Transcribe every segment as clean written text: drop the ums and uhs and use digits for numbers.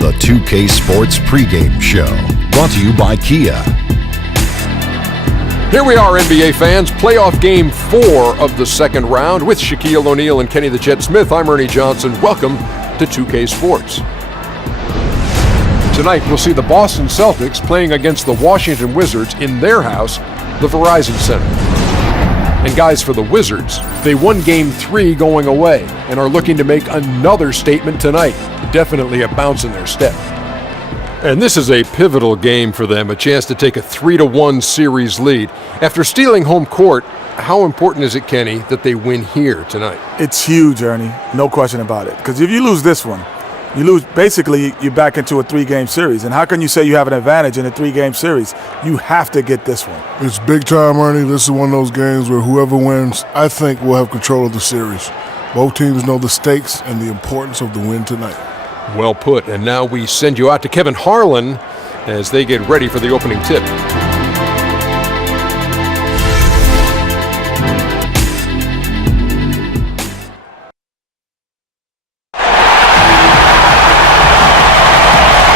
the 2K Sports pregame show, brought to you by Kia. Here we are, NBA fans. Playoff game 4 of the second round with Shaquille O'Neal and Kenny the Jet Smith. I'm Ernie Johnson. Welcome to 2K Sports. Tonight, we'll see the Boston Celtics playing against the Washington Wizards in their house, the Verizon Center. And guys, for the Wizards, they won Game 3 going away and are looking to make another statement tonight. Definitely a bounce in their step. And this is a pivotal game for them, a chance to take a 3-1 series lead. After stealing home court, how important is it, Kenny, that they win here tonight? It's huge, Ernie. No question about it. Because if you lose this one, you lose, basically, you're back into a 3-game series. And how can you say you have an advantage in a 3-game series? You have to get this one. It's big time, Ernie. This is one of those games where whoever wins, I think, will have control of the series. Both teams know the stakes and the importance of the win tonight. Well put. And now we send you out to Kevin Harlan as they get ready for the opening tip.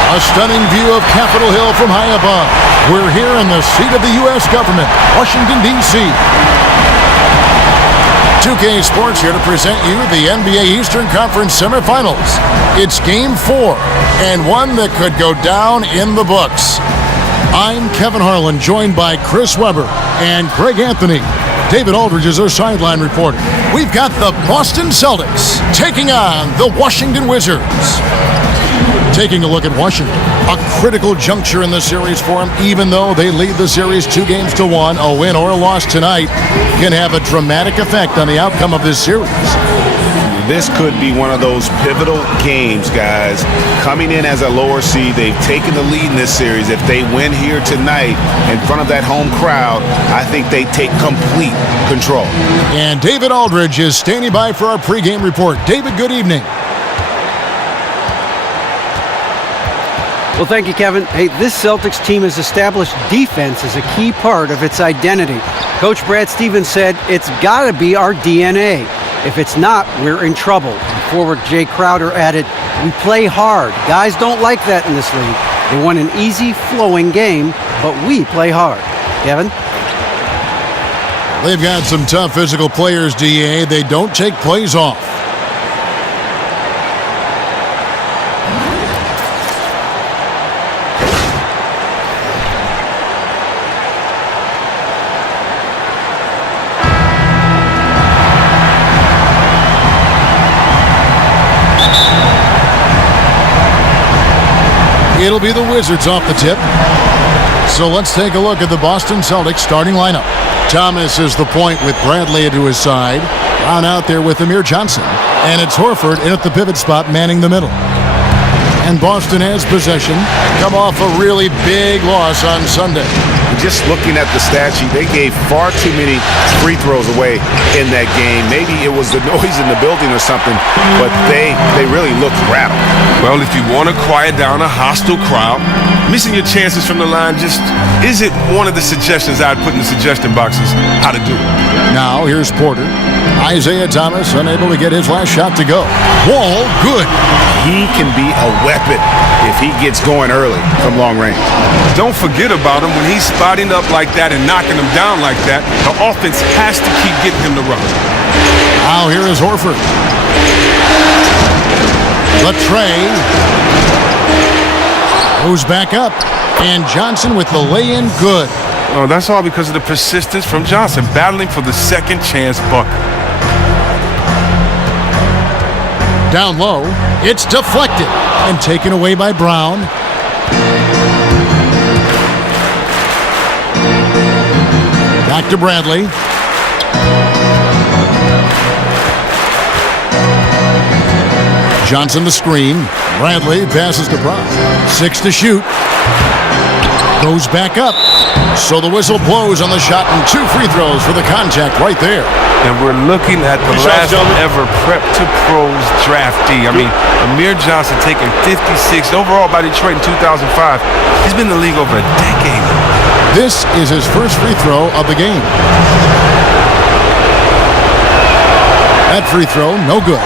A stunning view of Capitol Hill from high above. We're here in the seat of the U.S. government, Washington, D.C. 2K Sports here to present you the NBA Eastern Conference semifinals. It's Game 4, and one that could go down in the books. I'm Kevin Harlan, joined by Chris Webber and Greg Anthony. David Aldridge is our sideline reporter. We've got the Boston Celtics taking on the Washington Wizards. Taking a look at Washington, a critical juncture in the series for them. Even though they lead the series 2-1, a win or a loss tonight can have a dramatic effect on the outcome of this series. This could be one of those pivotal games, guys. Coming in as a lower seed, they've taken the lead in this series. If they win here tonight in front of that home crowd, I think they take complete control. And David Aldridge is standing by for our pregame report. David, good evening. Well, thank you, Kevin. Hey, this Celtics team has established defense as a key part of its identity. Coach Brad Stevens said, it's got to be our DNA. If it's not, we're in trouble. Forward Jay Crowder added, we play hard. Guys don't like that in this league. They want an easy, flowing game, but we play hard. Kevin? They've got some tough physical players, DA. They don't take plays off. It'll be the Wizards off the tip. So let's take a look at the Boston Celtics starting lineup. Thomas is the point with Bradley to his side. Brown out there with Amir Johnson. And it's Horford in at the pivot spot, manning the middle. And Boston has possession. Come off a really big loss on Sunday. Just looking at the stat sheet, they gave far too many free throws away in that game. Maybe it was the noise in the building or something, but they really looked rattled. Well, if you want to quiet down a hostile crowd, missing your chances from the line just isn't one of the suggestions I'd put in the suggestion boxes how to do it. Now here's Porter. Isaiah Thomas unable to get his last shot to go. Wall, good. He can be a weapon if he gets going early from long range. Don't forget about him when he's spotting up like that and knocking them down like that. The offense has to keep getting him the run. Now here is Horford. The tray goes back up, and Johnson with the lay-in good. Oh, that's all because of the persistence from Johnson, battling for the second chance bucket. Down low, it's deflected and taken away by Brown. Back to Bradley. Johnson the screen. Bradley passes to Brown. 6 to shoot. Goes back up. So the whistle blows on the shot and 2 free throws for the contact right there. And we're looking at the last ever prep to pros draftee. I mean, Amir Johnson taken 56 overall by Detroit in 2005. He's been in the league over a decade. This is his first free throw of the game. That free throw, no good.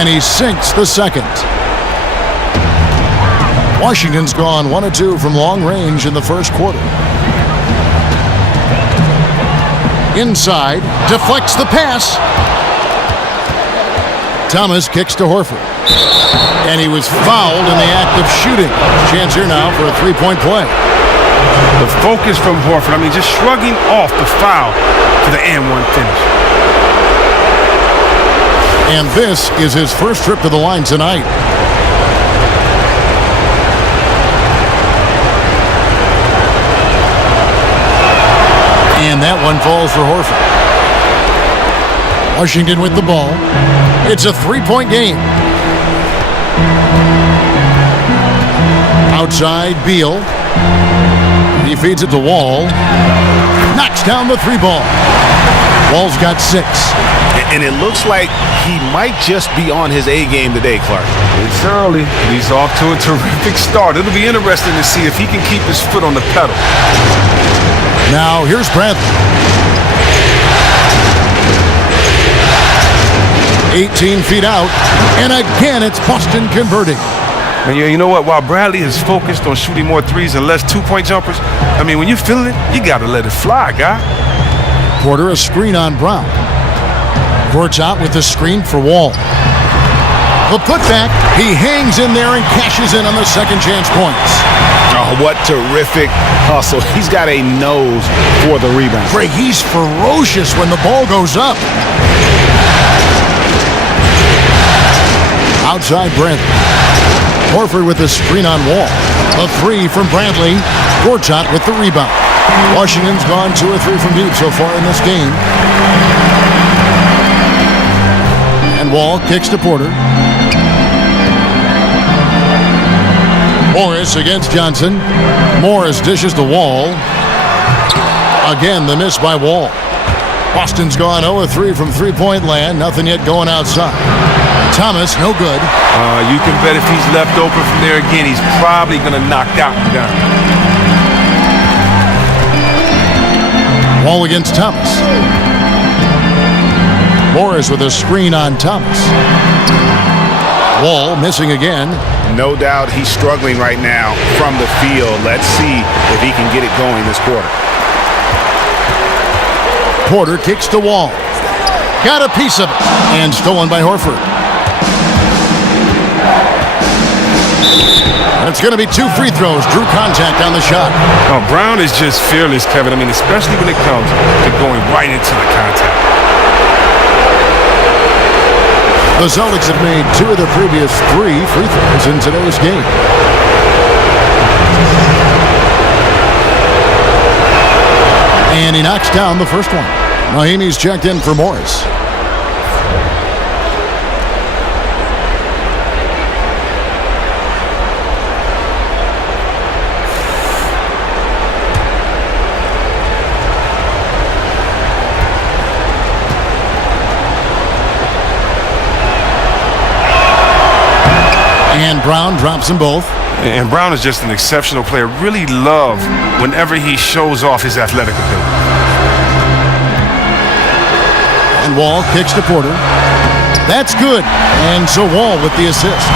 And he sinks the second. Washington's gone 1 of 2 from long range in the first quarter. Inside, deflects the pass. Thomas kicks to Horford. And he was fouled in the act of shooting. Chance here now for a three-point play. The focus from Horford, just shrugging off the foul for the and-one finish. And this is his first trip to the line tonight. And that one falls for Horford. Washington with the ball. It's a three-point game. Outside, Beal. He feeds it to Wall. Knocks down the three ball. Wall's got 6. And it looks like he might just be on his A game today, Clark. It's early. He's off to a terrific start. It'll be interesting to see if he can keep his foot on the pedal. Now, here's Bradley. 18 feet out, and again it's Boston converting. And you know what? While Bradley is focused on shooting more threes and less two-point jumpers, when you're feeling it, you got to let it fly, guy. Porter a screen on Brown. Courts out with the screen for Wall. The putback, he hangs in there and cashes in on the second chance points. Oh, what terrific hustle. He's got a nose for the rebound. Greg, he's ferocious when the ball goes up. Outside Bradley. Horford with the screen on Wall. A three from Bradley. Gortat with the rebound. Washington's gone 2 or 3 from deep so far in this game. And Wall kicks to Porter. Morris against Johnson. Morris dishes to Wall. Again, the miss by Wall. Boston's gone 0 of 3 from three-point land. Nothing yet going outside. Thomas, no good. You can bet if he's left open from there again, he's probably going to knock that one down. Wall against Thomas. Morris with a screen on Thomas. Wall missing again. No doubt he's struggling right now from the field. Let's see if he can get it going this quarter. Porter kicks to Wall. Got a piece of it. And stolen by Horford. And it's going to be 2 free throws. Drew contact on the shot. Oh, Brown is just fearless, Kevin. Especially when it comes to going right into the contact. The Celtics have made 2 of the previous 3 free throws in today's game. And he knocks down the first one. Mahimi's checked in for Morris. And Brown drops them both. And Brown is just an exceptional player. Really love whenever he shows off his athletic ability. And Wall kicks to Porter. That's good. And so Wall with the assist.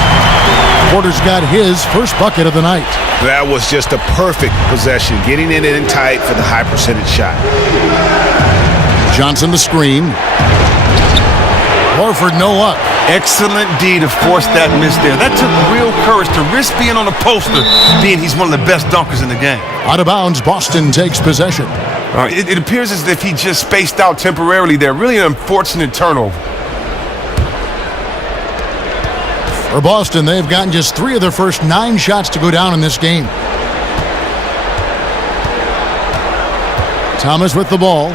Porter's got his first bucket of the night. That was just a perfect possession, getting it in tight for the high percentage shot. Johnson the screen. Horford no luck. Excellent D to force that miss there. That took real courage to risk being on the poster, being he's one of the best dunkers in the game. Out of bounds, Boston takes possession. It appears as if he just spaced out temporarily there. Really an unfortunate turnover. For Boston, they've gotten just 3 of their first 9 shots to go down in this game. Thomas with the ball,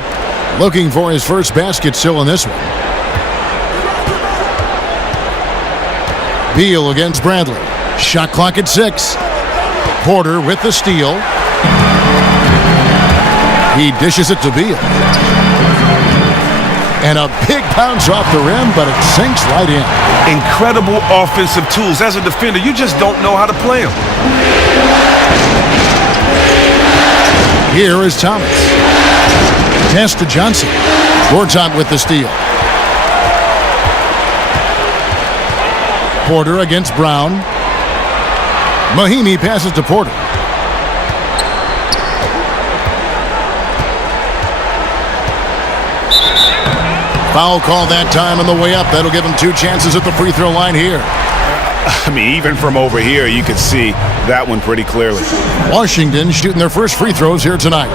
looking for his first basket still in this one. Beal against Bradley. Shot clock at 6. Porter with the steal. He dishes it to Beal. And a big bounce off the rim, but it sinks right in. Incredible offensive tools. As a defender, you just don't know how to play them. Here is Thomas. Pass to Johnson. Gortat with the steal. Porter against Brown. Mahinmi passes to Porter. Foul call that time on the way up. That'll give him 2 chances at the free throw line here. I mean, even from over here, you can see that one pretty clearly. Washington shooting their first free throws here tonight.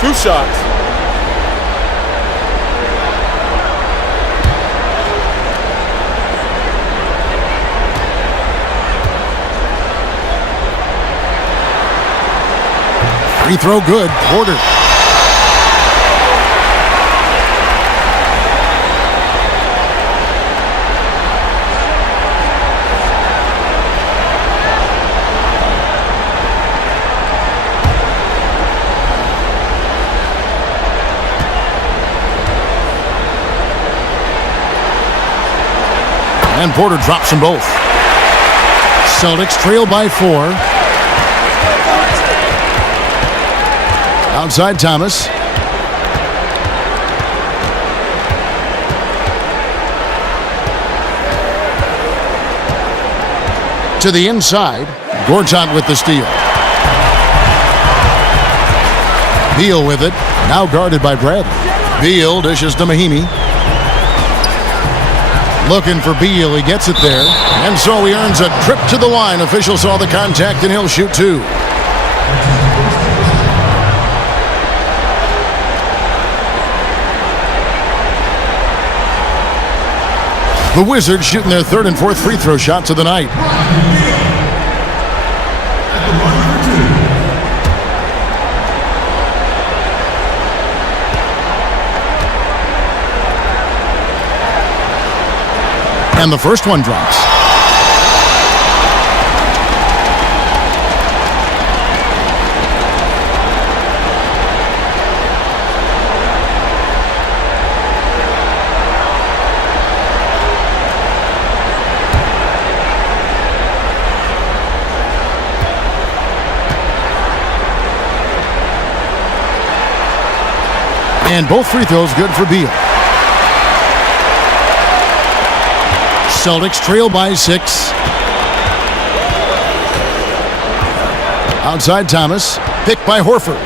Two shots. Free throw good. Porter. And Porter drops them both. Celtics trail by 4. Outside Thomas. To the inside. Gortat with the steal. Beal with it. Now guarded by Bradley. Beal dishes to Mahinmi. Looking for Beal. He gets it there. And so he earns a trip to the line. Official saw the contact and he'll shoot 2. The Wizards shooting their 3rd and 4th free throw shots of the night. And the first one drops. And both free throws good for Beal. Celtics trail by 6. Outside Thomas. Picked by Horford.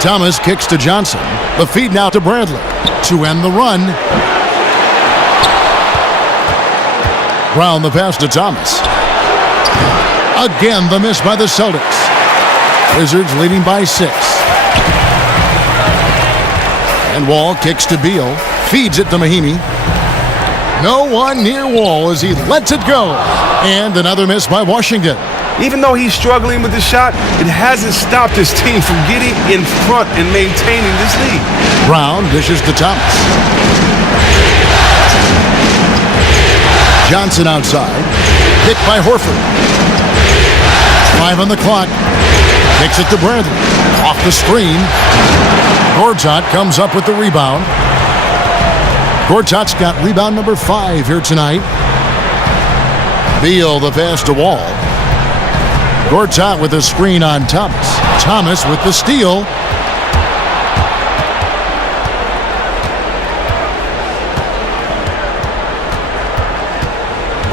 Thomas kicks to Johnson. The feed now to Bradley. To end the run. Brown the pass to Thomas. Again the miss by the Celtics. Wizards leading by 6. And Wall kicks to Beal. Feeds it to Mahinmi. No one near Wall as he lets it go. And another miss by Washington. Even though he's struggling with the shot, it hasn't stopped his team from getting in front and maintaining this lead. Brown dishes to Thomas. Johnson outside. Picked by Horford. 5 on the clock. Kicks it to Bradley. Off the screen. Gortat comes up with the rebound. Gortat's got rebound number 5 here tonight. Beal the pass to Wall. Gortat with a screen on Thomas. Thomas with the steal.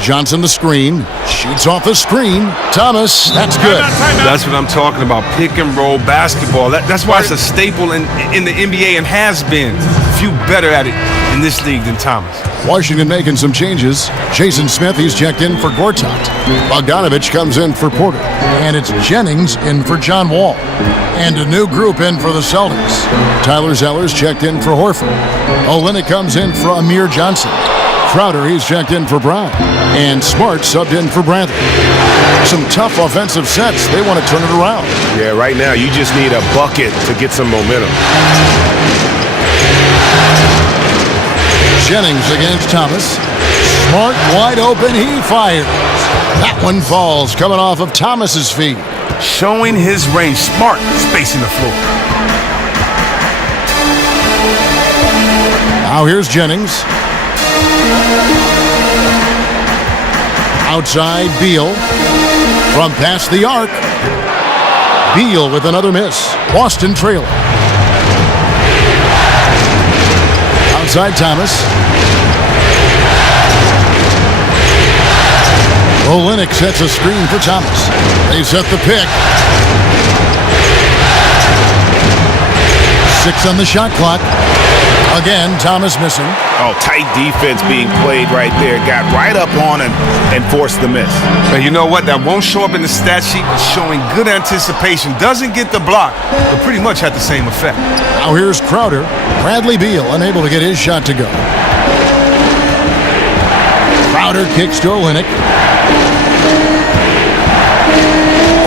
Johnson the screen. Shoots off the screen. Thomas, that's good. That's what I'm talking about. Pick and roll basketball. That's why it's a staple in the NBA and has been. Few better at it in this league than Thomas. Washington making some changes. Jason Smith, he's checked in for Gortat. Bogdanovich comes in for Porter. And it's Jennings in for John Wall. And a new group in for the Celtics. Tyler Zeller's checked in for Horford. Olynyk comes in for Amir Johnson. Crowder, he's checked in for Brown. And Smart subbed in for Bradley. Some tough offensive sets. They want to turn it around. Yeah, right now you just need a bucket to get some momentum. Jennings against Thomas. Smart wide open. He fires. That one falls coming off of Thomas's feet. Showing his range. Smart spacing the floor. Now here's Jennings. Outside Beal. From past the arc. Beal with another miss. Boston trailing. Outside Thomas. Olynyk sets a screen for Thomas. They set the pick. 6 on the shot clock. Again, Thomas missing. Oh, tight defense being played right there. Got right up on him and forced the miss. But you know what? That won't show up in the stat sheet, but showing good anticipation. Doesn't get the block, but pretty much had the same effect. Now here's Crowder. Bradley Beal unable to get his shot to go. Crowder kicks to Olynyk.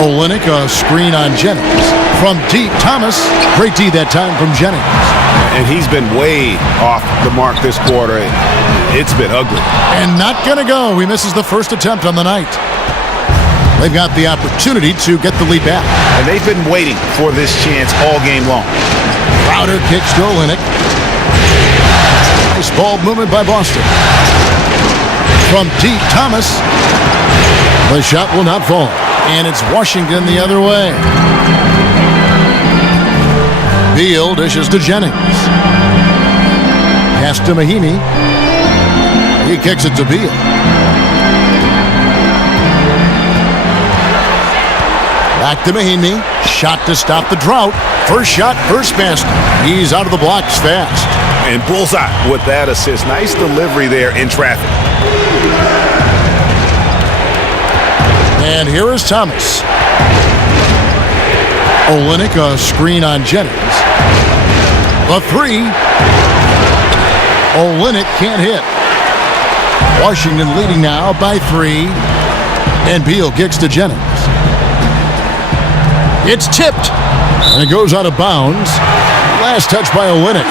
Olynyk, a screen on Jennings. From deep, Thomas. Great D that time from Jennings. And he's been way off the mark this quarter. It's been ugly. And not going to go. He misses the first attempt on the night. They've got the opportunity to get the lead back. And they've been waiting for this chance all game long. Crowder kicks to Olynyk. Nice ball movement by Boston. From deep, Thomas. The shot will not fall. And it's Washington the other way. Beal dishes to Jennings. Pass to Mahinmi. He kicks it to Beal. Back to Mahinmi. Shot to stop the drought. First shot, first basket. He's out of the blocks fast. And bullseye with that assist. Nice delivery there in traffic. And here is Thomas. Olynyk, a screen on Jennings. A three. Olynyk can't hit. Washington leading now by 3. And Beal kicks to Jennings. It's tipped. And it goes out of bounds. Last touch by Olynyk.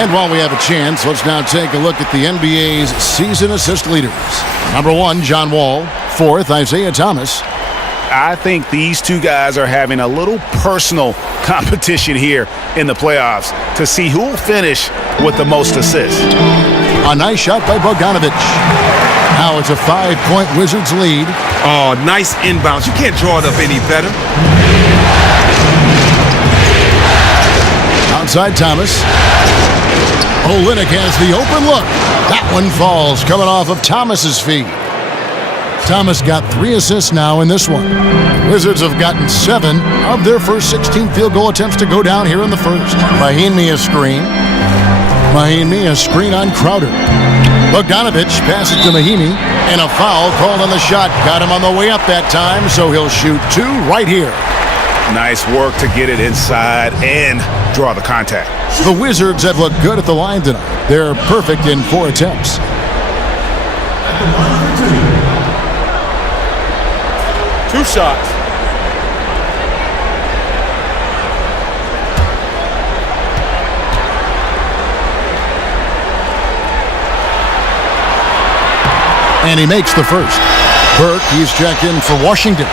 And while we have a chance, let's now take a look at the NBA's season assist leaders. Number 1, John Wall. 4th, Isaiah Thomas. I think these two guys are having a little personal competition here in the playoffs to see who will finish with the most assists. A nice shot by Bogdanovic. Now it's a 5-point Wizards lead. Oh, nice inbounds. You can't draw it up any better. Outside Thomas. Olynyk has the open look. That one falls, coming off of Thomas's feet. Thomas got 3 assists now in this one. Wizards have gotten 7 of their first 16 field goal attempts to go down here in the first. Mahinmi a screen. Mahinmi a screen on Crowder. Bogdanovic passes to Mahinmi, and a foul called on the shot. Got him on the way up that time, so he'll shoot 2 right here. Nice work to get it inside and draw the contact. The Wizards have looked good at the line tonight. They're perfect in 4 attempts. Two shots. And he makes the first. Burke, he's checked in for Washington.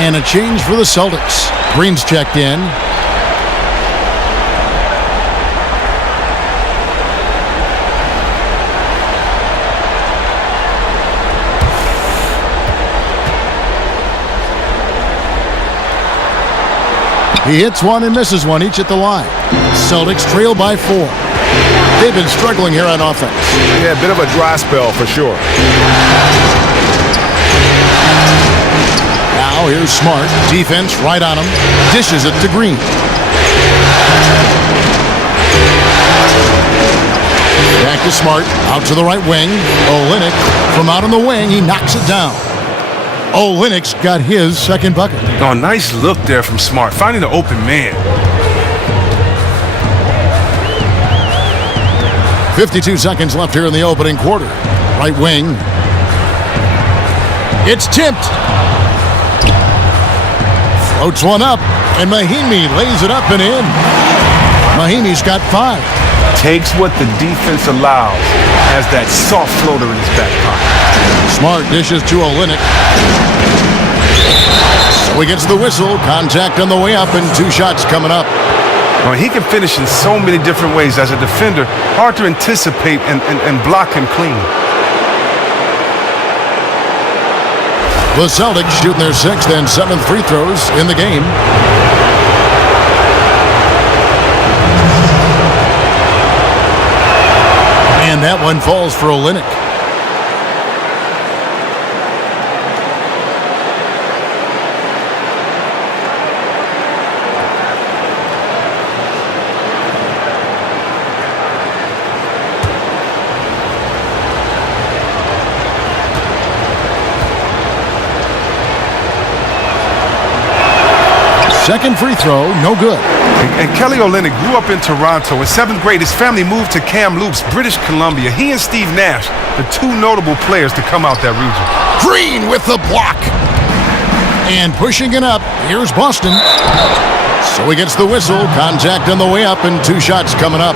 And a change for the Celtics. Green's checked in. He hits one and misses one, each at the line. Celtics trail by 4. They've been struggling here on offense. Yeah, a bit of a dry spell for sure. Now here's Smart. Defense right on him. Dishes it to Green. Back to Smart. Out to the right wing. Olynyk from out on the wing. He knocks it down. Olynyk's got his second bucket. Oh, nice look there from Smart, finding the open man. 52 seconds left here in the opening quarter. Right wing. It's tipped. Floats one up, and Mahinmi lays it up and in. Mahinmi's got 5. Takes what the defense allows. Has that soft floater in his back pocket. Smart dishes to Olynyk. So he gets the whistle. Contact on the way up, and 2 shots coming up. Well, he can finish in so many different ways as a defender. Hard to anticipate and block him clean. The Celtics shooting their 6th and 7th free throws in the game. And that one falls for Olynyk. Second free throw, no good. And Kelly Olynyk grew up in Toronto. In 7th grade, his family moved to Kamloops, British Columbia. He and Steve Nash, the two notable players to come out that region. Green with the block. And pushing it up, here's Boston. So he gets the whistle, contact on the way up, and 2 shots coming up.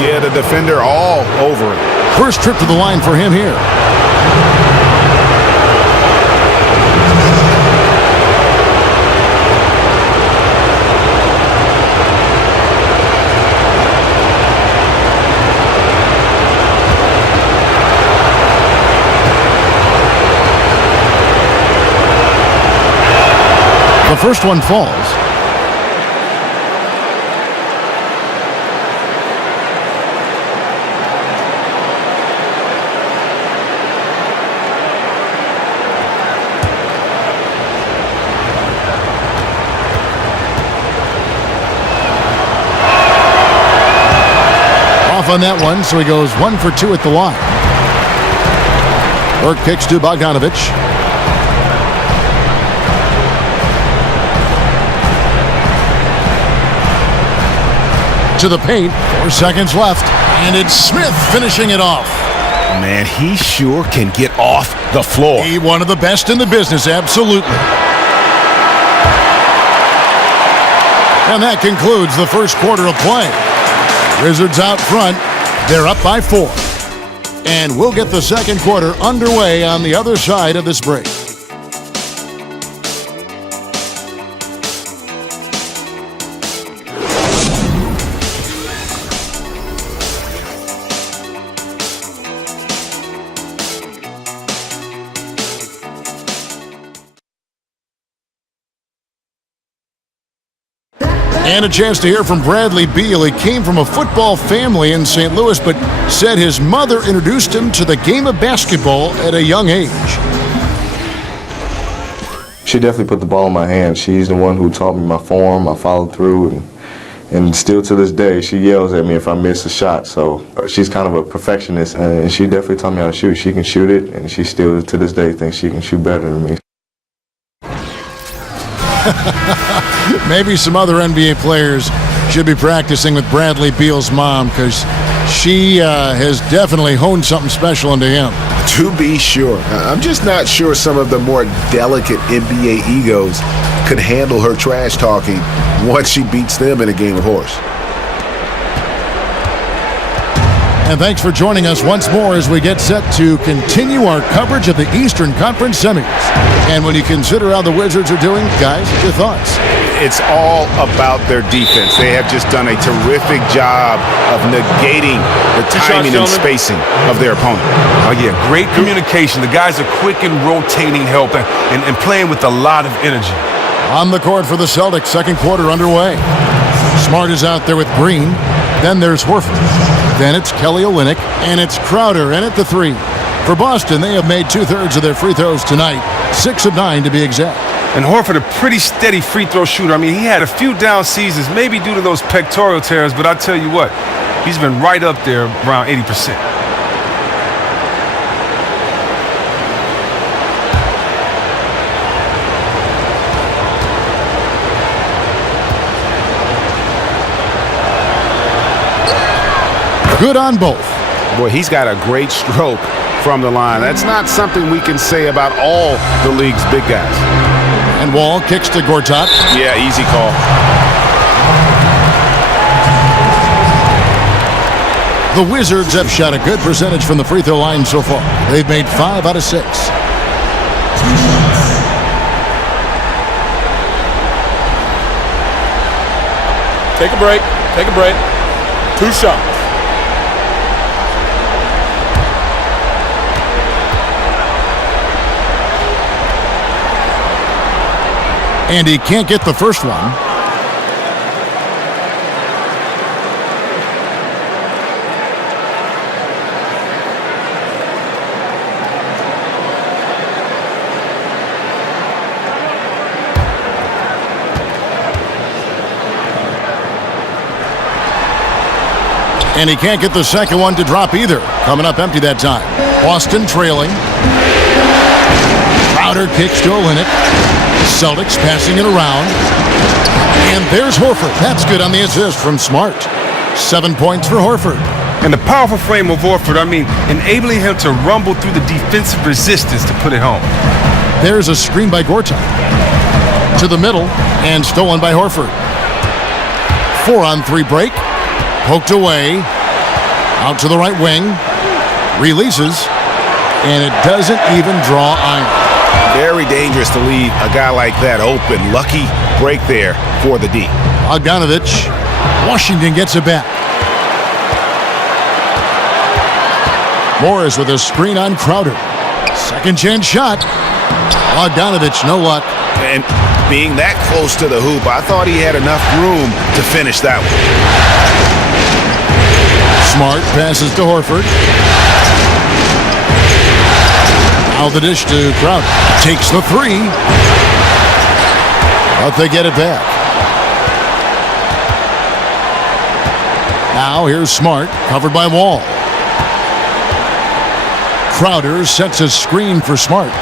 Yeah, the defender all over it. First trip to the line for him here. The first one falls. Off on that one, so he goes 1 for 2 at the line. Burke kicks to Bogdanovich. To the paint, 4 seconds left, and it's Smith finishing it off. Man, he sure can get off the floor. He one of the best in the business, absolutely. And that concludes the first quarter of play. Wizards out front, they're up by 4. And we'll get the second quarter underway on the other side of this break. And a chance to hear from Bradley Beal. He came from a football family in St. Louis, but said his mother introduced him to the game of basketball at a young age. She definitely put the ball in my hands. She's the one who taught me my form, my follow through, and still to this day, she yells at me if I miss a shot. So she's kind of a perfectionist, and she definitely taught me how to shoot. She can shoot it, and she still to this day thinks she can shoot better than me. Maybe some other NBA players should be practicing with Bradley Beal's mom, because she has definitely honed something special into him. To be sure. I'm just not sure some of the more delicate NBA egos could handle her trash talking once she beats them in a game of horse. And thanks for joining us once more as we get set to continue our coverage of the Eastern Conference semis. And when you consider how the Wizards are doing, guys, your thoughts? It's all about their defense. They have just done a terrific job of negating the timing and spacing of their opponent. Oh, yeah, great communication. The guys are quick and rotating help and playing with a lot of energy. On the court for the Celtics, second quarter underway. Smart is out there with Green. Then there's Horford. Then it's Kelly Olynyk, and it's Crowder in at the 3. For Boston, they have made 2/3 of their free throws tonight, 6 of 9 to be exact. And Horford, a pretty steady free throw shooter. I mean, he had a few down seasons, maybe due to those pectoral tears, but I'll tell you what, he's been right up there around 80%. Good on both. Boy, he's got a great stroke from the line. That's not something we can say about all the league's big guys. And Wall kicks to Gortat. Yeah, easy call. The Wizards have shot a good percentage from the free throw line so far. They've made 5 out of 6. Take a break. Take a break. 2 shots. And he can't get the first one. And he can't get the second one to drop either. Coming up empty that time. Boston trailing. Crowder kicks to Olynyk. Celtics passing it around. And there's Horford. That's good on the assist from Smart. 7 points for Horford. And the powerful frame of Horford, enabling him to rumble through the defensive resistance to put it home. There's a screen by Gortat. To the middle and stolen by Horford. 4-on-3 break. Poked away. Out to the right wing. Releases. And it doesn't even draw iron. Very dangerous to leave a guy like that open. Lucky break there for the D. Bogdanovich. Washington gets it back. Morris with a screen on Crowder. Second chance shot. Bogdanovich, no luck. And being that close to the hoop, I thought he had enough room to finish that one. Smart passes to Horford. Now the dish to Crowder. Takes the three. But they get it back. Now here's Smart, covered by Wall. Crowder sets a screen for Smart.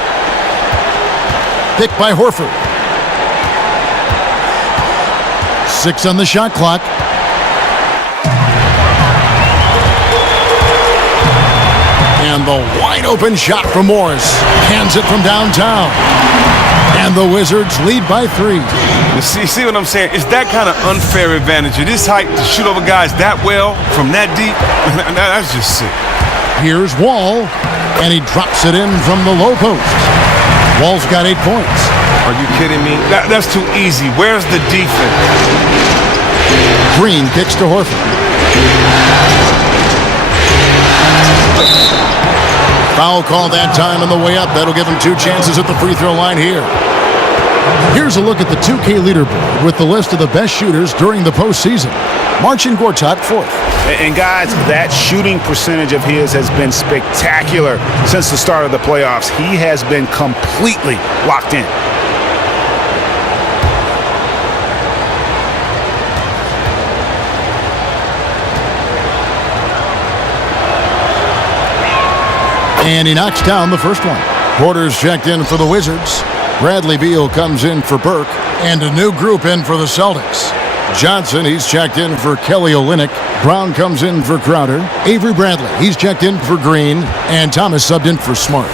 Picked by Horford. 6 on the shot clock. And the wide open shot from Morris. Hands it from downtown. And the Wizards lead by 3. You see what I'm saying? It's that kind of unfair advantage. At this height, to shoot over guys that well from that deep, that's just sick. Here's Wall, and he drops it in from the low post. Wall's got 8 points. Are you kidding me? That's too easy. Where's the defense? Green kicks to Horford. Foul call that time on the way up. That'll give him 2 chances at the free throw line here. Here's a look at the 2K leaderboard with the list of the best shooters during the postseason. Marcin Gortat 4th. And guys, that shooting percentage of his has been spectacular since the start of the playoffs. He has been completely locked in. And he knocks down the first one. Porter's checked in for the Wizards. Bradley Beal comes in for Burke. And a new group in for the Celtics. Johnson, he's checked in for Kelly Olynyk. Brown comes in for Crowder. Avery Bradley, he's checked in for Green. And Thomas subbed in for Smart.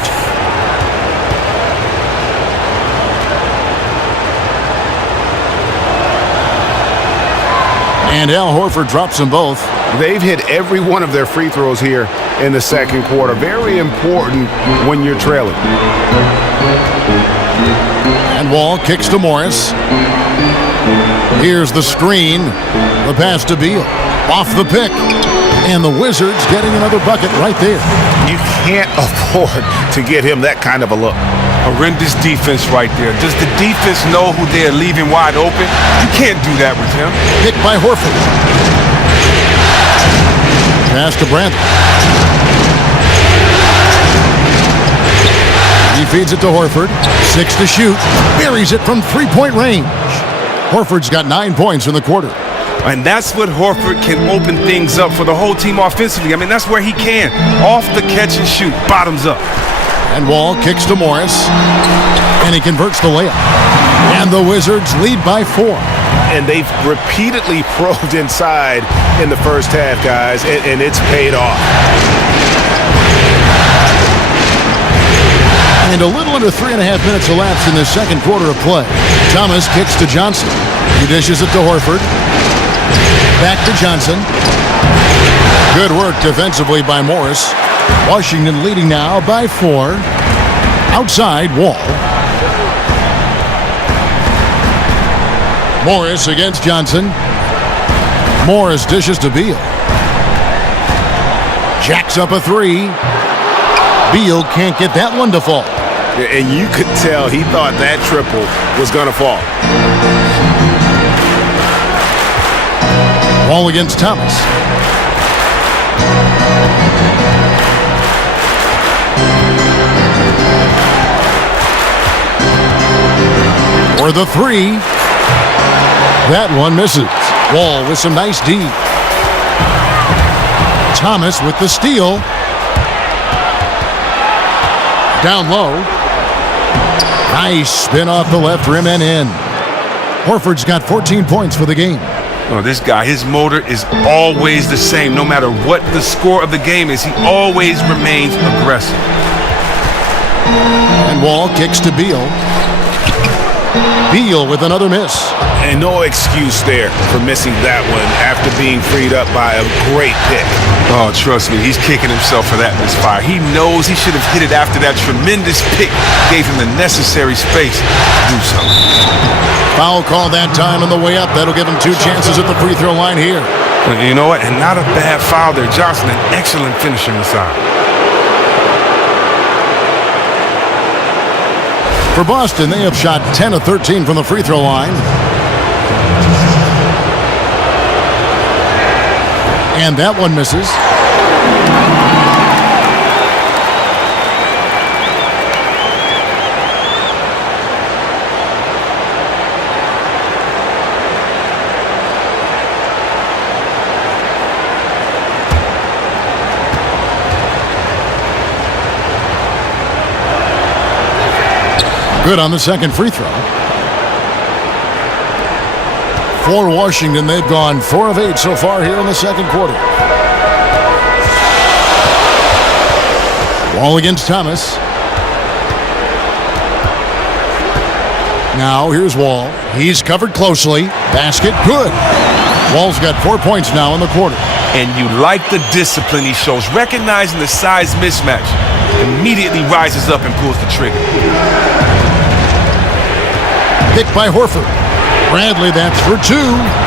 And Al Horford drops them both. They've hit every one of their free throws here in the second quarter. Very important when you're trailing. And Wall kicks to Morris. Here's the screen. The pass to Beal. Off the pick. And the Wizards getting another bucket right there. You can't afford to give him that kind of a look. Horrendous defense right there. Does the defense know who they're leaving wide open? You can't do that with him. Picked by Horford. Pass to Brandt. He feeds it to Horford. 6 to shoot. Buries it from 3-point range. Horford's got 9 points in the quarter. And that's what Horford can open things up for the whole team offensively. That's where he can. Off the catch and shoot. Bottoms up. And Wall kicks to Morris. And he converts the layup. And the Wizards lead by 4. And they've repeatedly probed inside in the first half, guys, and it's paid off. And a little under 3.5 minutes elapsed in the second quarter of play. Thomas kicks to Johnson. He dishes it to Horford. Back to Johnson. Good work defensively by Morris. Washington leading now by 4. Outside, Wall. Morris against Johnson. Morris dishes to Beal. Jacks up a 3. Beal can't get that one to fall. And you could tell he thought that triple was going to fall. Wall against Thomas. For the 3. That one misses. Wall with some nice D. Thomas with the steal. Down low. Nice spin off the left rim and in. Horford's got 14 points for the game. Oh, this guy, his motor is always the same. No matter what the score of the game is, he always remains aggressive. And Wall kicks to Beal. Beal with another miss. And no excuse there for missing that one after being freed up by a great pick. Oh, trust me, he's kicking himself for that misfire. He knows he should have hit it after that tremendous pick gave him the necessary space to do something. Foul call that time on the way up. That'll give him 2 chances at the free throw line here. You know what? And not a bad foul there. Johnson, an excellent finisher inside. For Boston, they have shot 10 of 13 from the free throw line. And that one misses. Good on the second free throw. For Washington, they've gone 4 of 8 so far here in the second quarter. Wall against Thomas. Now here's Wall. He's covered closely. Basket good. Wall's got 4 points now in the quarter. And you like the discipline he shows, recognizing the size mismatch. Immediately rises up and pulls the trigger. Picked by Horford. Bradley, that's for 2.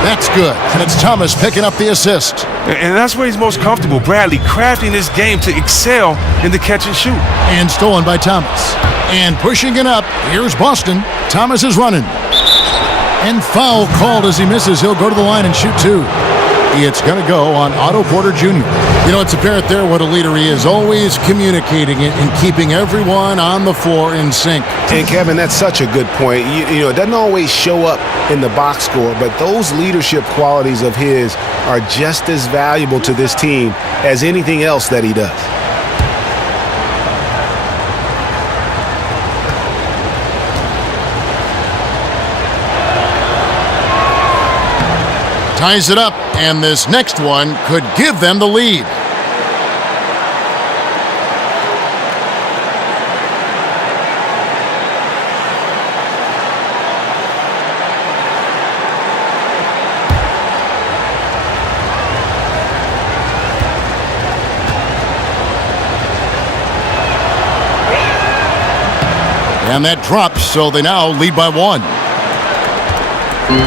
That's good. And it's Thomas picking up the assist. And that's where he's most comfortable. Bradley crafting this game to excel in the catch and shoot. And stolen by Thomas. And pushing it up. Here's Boston. Thomas is running. And foul called as he misses. He'll go to the line and shoot 2. It's going to go on Otto Porter Jr. You know, it's apparent there what a leader he is, always communicating it and keeping everyone on the floor in sync. And Kevin, that's such a good point. You know, it doesn't always show up in the box score, but those leadership qualities of his are just as valuable to this team as anything else that he does. Ties it up, and this next one could give them the lead. And that drops, so they now lead by 1.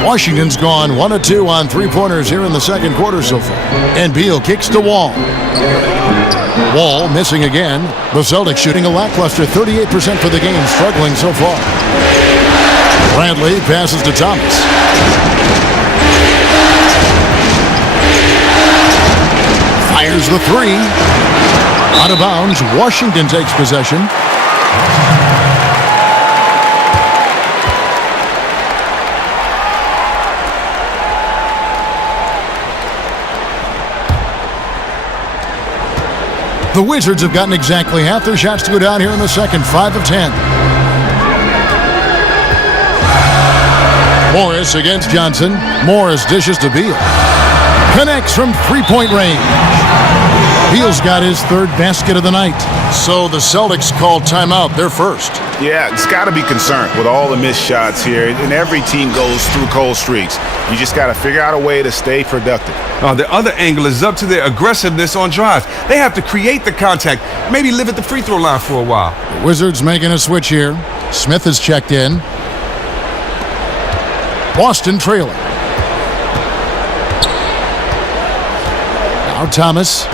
Washington's gone 1 of 2 on 3-pointers here in the second quarter so far. And Beal kicks to Wall. Wall missing again. The Celtics shooting a lackluster 38% for the game, struggling so far. Bradley passes to Thomas. Fires the 3. Out of bounds. Washington takes possession. The Wizards have gotten exactly half their shots to go down here in the second, 5 of 10. Morris against Johnson. Morris dishes to Beal. Connects from 3-point range. Beal's got his 3rd basket of the night. So the Celtics call timeout. They're first. Yeah, it's got to be concerned with all the missed shots here. And every team goes through cold streaks. You just got to figure out a way to stay productive. The other angle is up to their aggressiveness on drives. They have to create the contact, maybe live at the free throw line for a while. The Wizards making a switch here. Smith is checked in. Boston trailing. Now Thomas.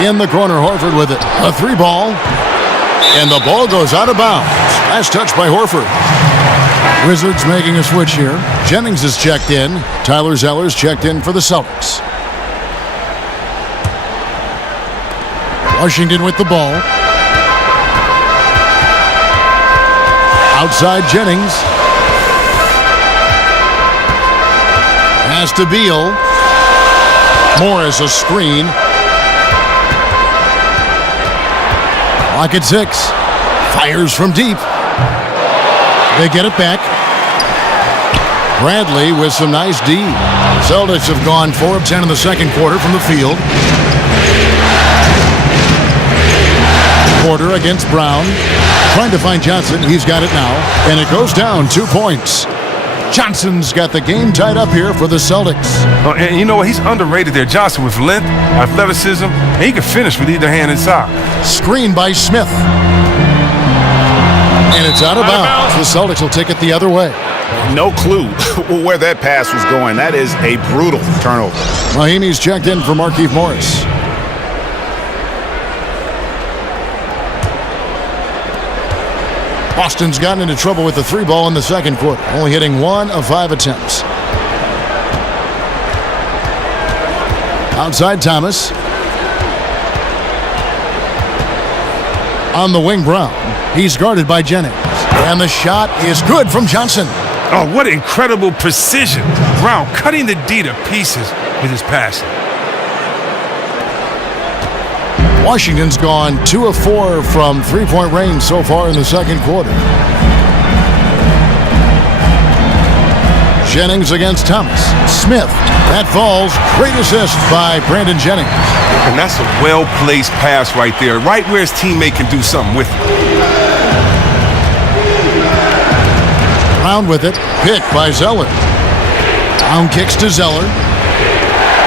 In the corner, Horford with it. A 3-ball. And the ball goes out of bounds. Last touch by Horford. Wizards making a switch here. Jennings is checked in. Tyler Zeller's checked in for the Celtics. Washington with the ball. Outside Jennings. Pass to Beal. Morris a screen. Clock at 6. Fires from deep. They get it back. Bradley with some nice D. Celtics have gone 4 of 10 in the second quarter from the field. Porter against Brown. Trying to find Johnson. He's got it now. And it goes down 2 points. Johnson's got the game tied up here for the Celtics. Oh, and you know what? He's underrated there. Johnson with length, athleticism, and he can finish with either hand inside. Screen by Smith. And it's out of bounds. The Celtics will take it the other way. No clue where that pass was going. That is a brutal turnover. Mahimi's checked in for Markieff Morris. Boston's gotten into trouble with the 3 ball in the second quarter, only hitting 1 of 5 attempts. Outside Thomas. On the wing, Brown. He's guarded by Jennings. And the shot is good from Johnson. Oh, what incredible precision. Brown cutting the D to pieces with his passing. Washington's gone 2 of 4 from 3-point range so far in the second quarter. Jennings against Thomas. Smith. That falls. Great assist by Brandon Jennings. And that's a well-placed pass right there, right where his teammate can do something with it. Brown with it. Picked by Zeller. Brown kicks to Zeller.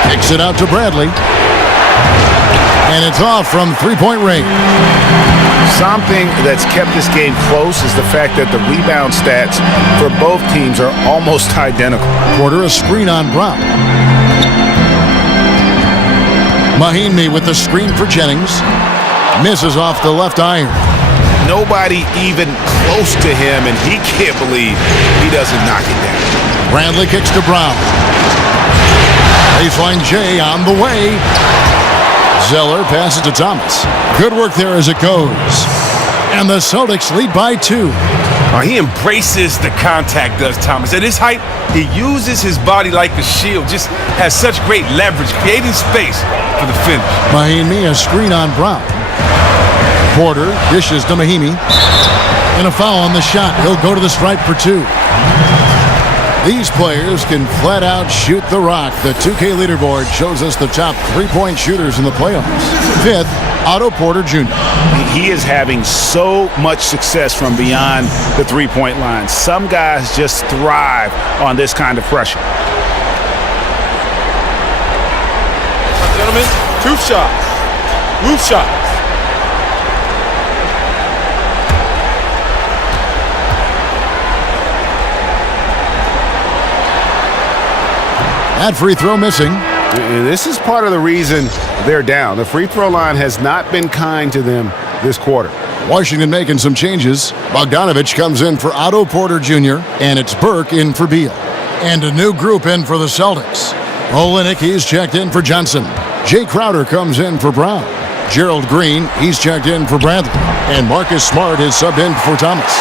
Kicks it out to Bradley. And it's off from 3-point range. Something that's kept this game close is the fact that the rebound stats for both teams are almost identical. Porter a screen on Brown. Mahimi with the screen for Jennings. Misses off the left iron. Nobody even close to him, and he can't believe he doesn't knock it down. Bradley kicks to Brown. Baseline J on the way. Zeller passes to Thomas. Good work there as it goes. And the Celtics lead by 2. He embraces the contact, does Thomas. At his height, he uses his body like a shield. Just has such great leverage, creating space for the finish. Mahimi a screen on Brown. Porter dishes to Mahimi. And a foul on the shot. He'll go to the stripe for 2. These players can flat out shoot the rock. The 2K leaderboard shows us the top 3-point shooters in the playoffs. 5th, Otto Porter Jr. He is having so much success from beyond the 3-point line. Some guys just thrive on this kind of pressure. Gentlemen, 2 shots. Roof shots. That free throw missing. This is part of the reason they're down. The free throw line has not been kind to them this quarter. Washington making some changes. Bogdanovich comes in for Otto Porter Jr. and it's Burke in for Beal. And a new group in for the Celtics. Olynyk, he's checked in for Johnson. Jay Crowder comes in for Brown. Gerald Green, he's checked in for Bradley. And Marcus Smart is subbed in for Thomas.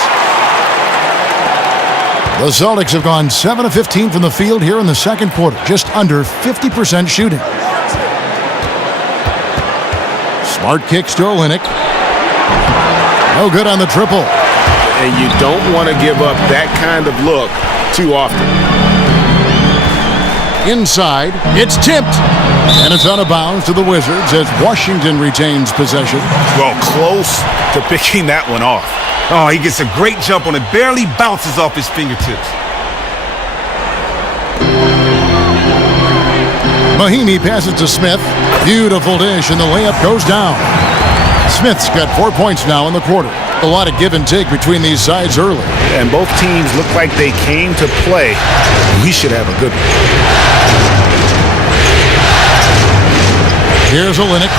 The Celtics have gone 7 of 15 from the field here in the second quarter, just under 50% shooting. Smart kicks to Olynyk. No good on the triple. And you don't want to give up that kind of look too often. Inside, it's tipped. And it's out of bounds to the Wizards as Washington retains possession. Well, close to picking that one off. Oh, he gets a great jump on it. Barely bounces off his fingertips. Mahimi passes to Smith. Beautiful dish, and the layup goes down. Smith's got 4 points now in the quarter. A lot of give and take between these sides early. And both teams look like they came to play. We should have a good one. Here's Olynyk.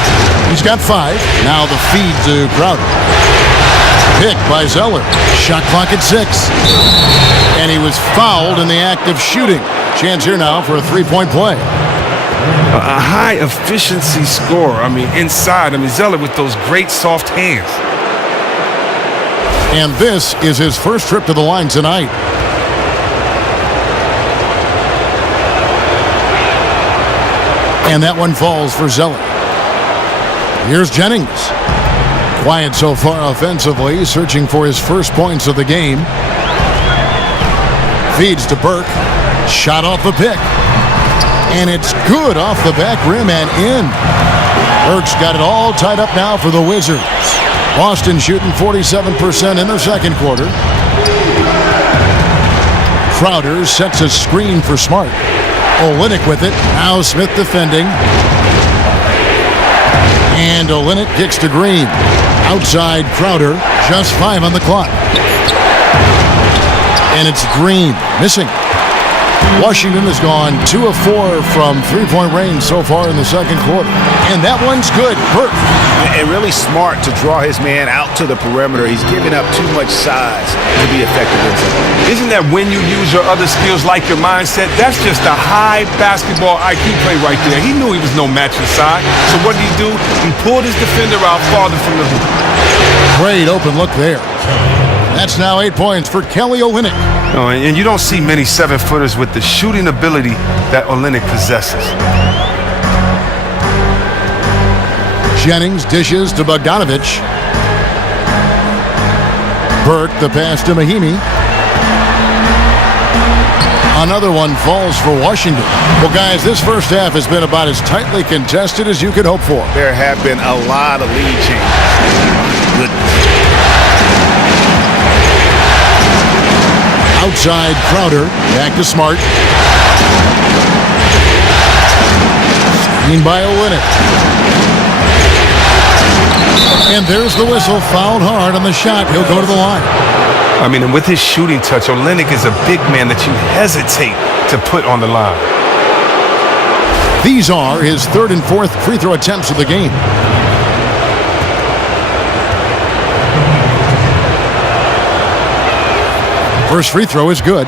He's got 5. Now the feed to Crowder. Picked by Zeller. Shot clock at 6. And he was fouled in the act of shooting. Chance here now for a 3-point play. A high efficiency scorer. Inside. Zeller with those great soft hands. And this is his first trip to the line tonight. And that one falls for Zeller. Here's Jennings. Quiet so far offensively, searching for his first points of the game. Feeds to Burke. Shot off the pick. And it's good off the back rim and in. Burke's got it all tied up now for the Wizards. Boston shooting 47% in the second quarter. Crowder sets a screen for Smart. Olynyk with it. Now Smith defending. And Olynyk kicks to Green. Outside Crowder. Just 5 on the clock. And it's Green missing. Washington has gone 2 of 4 from three-point range so far in the second quarter. And that one's good. Burke. And really smart to draw his man out to the perimeter. He's giving up too much size to be effective inside. Isn't that when you use your other skills like your mindset? That's just a high basketball IQ play right there. He knew he was no match inside. So what did he do? He pulled his defender out farther from the hoop. Great open look there. That's now 8 points for Kelly Olynyk. No, and you don't see many 7-footers with the shooting ability that Olynyk possesses. Jennings dishes to Bogdanovich. Burke the pass to Mahimi. Another one falls for Washington. Well, guys, this first half has been about as tightly contested as you could hope for. There have been a lot of lead changes. Goodness. Outside Crowder, back to Smart. Screen by Olynyk. And there's the whistle, fouled hard on the shot. He'll go to the line. I mean, and with his shooting touch, Olynyk is a big man that you hesitate to put on the line. These are his third and fourth free throw attempts of the game. First free throw is good.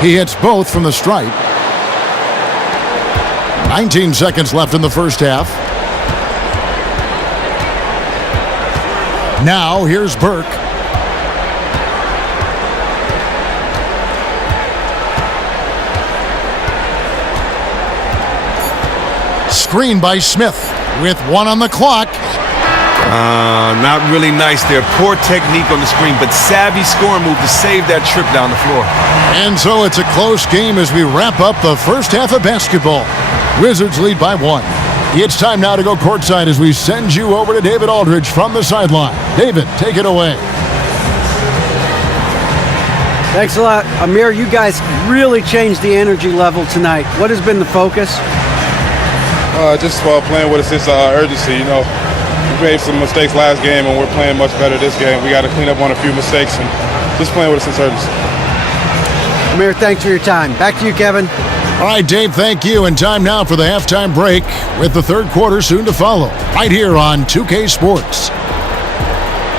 He hits both from the stripe. 19 seconds left in the first half. Now here's Burke. Screen by Smith with 1 on the clock. Not really nice there. Poor technique on the screen, but savvy scoring move to save that trip down the floor. And so it's a close game as we wrap up the first half of basketball. Wizards lead by 1. It's time now to go courtside as we send you over to David Aldridge from the sideline. David, take it away. Thanks a lot. Amir, you guys really changed the energy level tonight. What has been the focus? Just playing with a sense of urgency. You know, we made some mistakes last game, and we're playing much better this game. We got to clean up on a few mistakes and just playing with a sense of urgency. Amir, thanks for your time. Back to you, Kevin. All right, Dave, thank you. And time now for the halftime break with the third quarter soon to follow, right here on 2K Sports.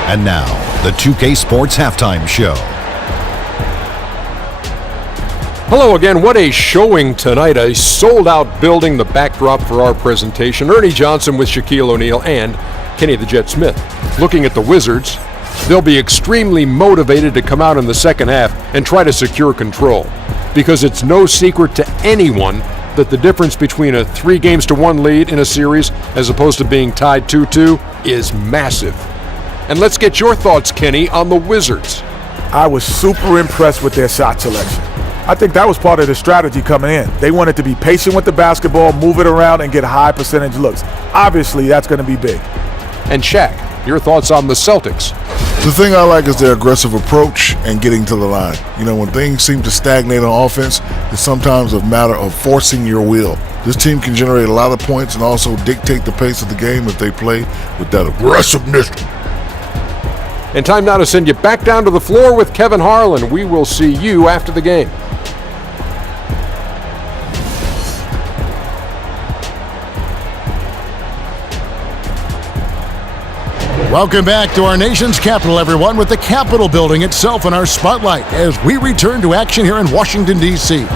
And now, the 2K Sports Halftime Show. Hello again. What a showing tonight. A sold-out building, the backdrop for our presentation. Ernie Johnson with Shaquille O'Neal and Kenny the Jet Smith. Looking at the Wizards, they'll be extremely motivated to come out in the second half and try to secure control. Because it's no secret to anyone that the difference between a 3-1 lead in a series as opposed to being tied 2-2 is massive. And let's get your thoughts, Kenny, on the Wizards. I was super impressed with their shot selection. I think that was part of the strategy coming in. They wanted to be patient with the basketball, move it around, and get high percentage looks. Obviously, that's going to be big. And Shaq, your thoughts on the Celtics? The thing I like is their aggressive approach and getting to the line. You know, when things seem to stagnate on offense, it's sometimes a matter of forcing your will. This team can generate a lot of points and also dictate the pace of the game if they play with that aggressiveness. And time now to send you back down to the floor with Kevin Harlan. We will see you after the game. Welcome back to our nation's capital, everyone, with the Capitol building itself in our spotlight as we return to action here in Washington, D.C.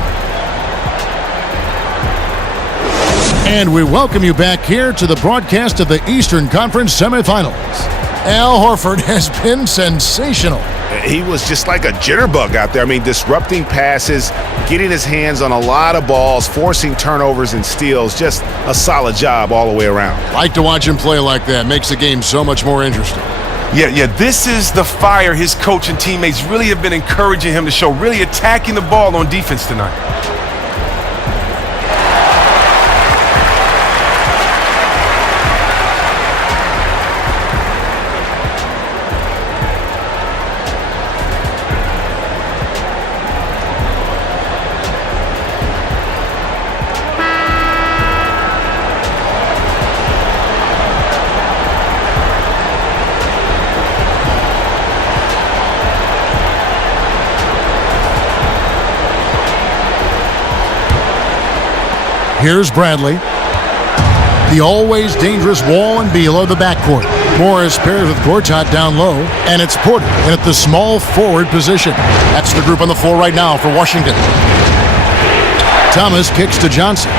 And we welcome you back here to the broadcast of the Eastern Conference semifinals. Al Horford has been sensational. He was just like a jitterbug out there. I mean, disrupting passes, getting his hands on a lot of balls, forcing turnovers and steals. Just a solid job all the way around. Like to watch him play like that. Makes the game so much more interesting. Yeah, this is the fire his coach and teammates really have been encouraging him to show, really attacking the ball on defense tonight. Here's Bradley. The always dangerous Wall and Beal are the backcourt. Morris pairs with Gortat down low, and it's Porter in at the small forward position. That's the group on the floor right now for Washington. Thomas kicks to Johnson.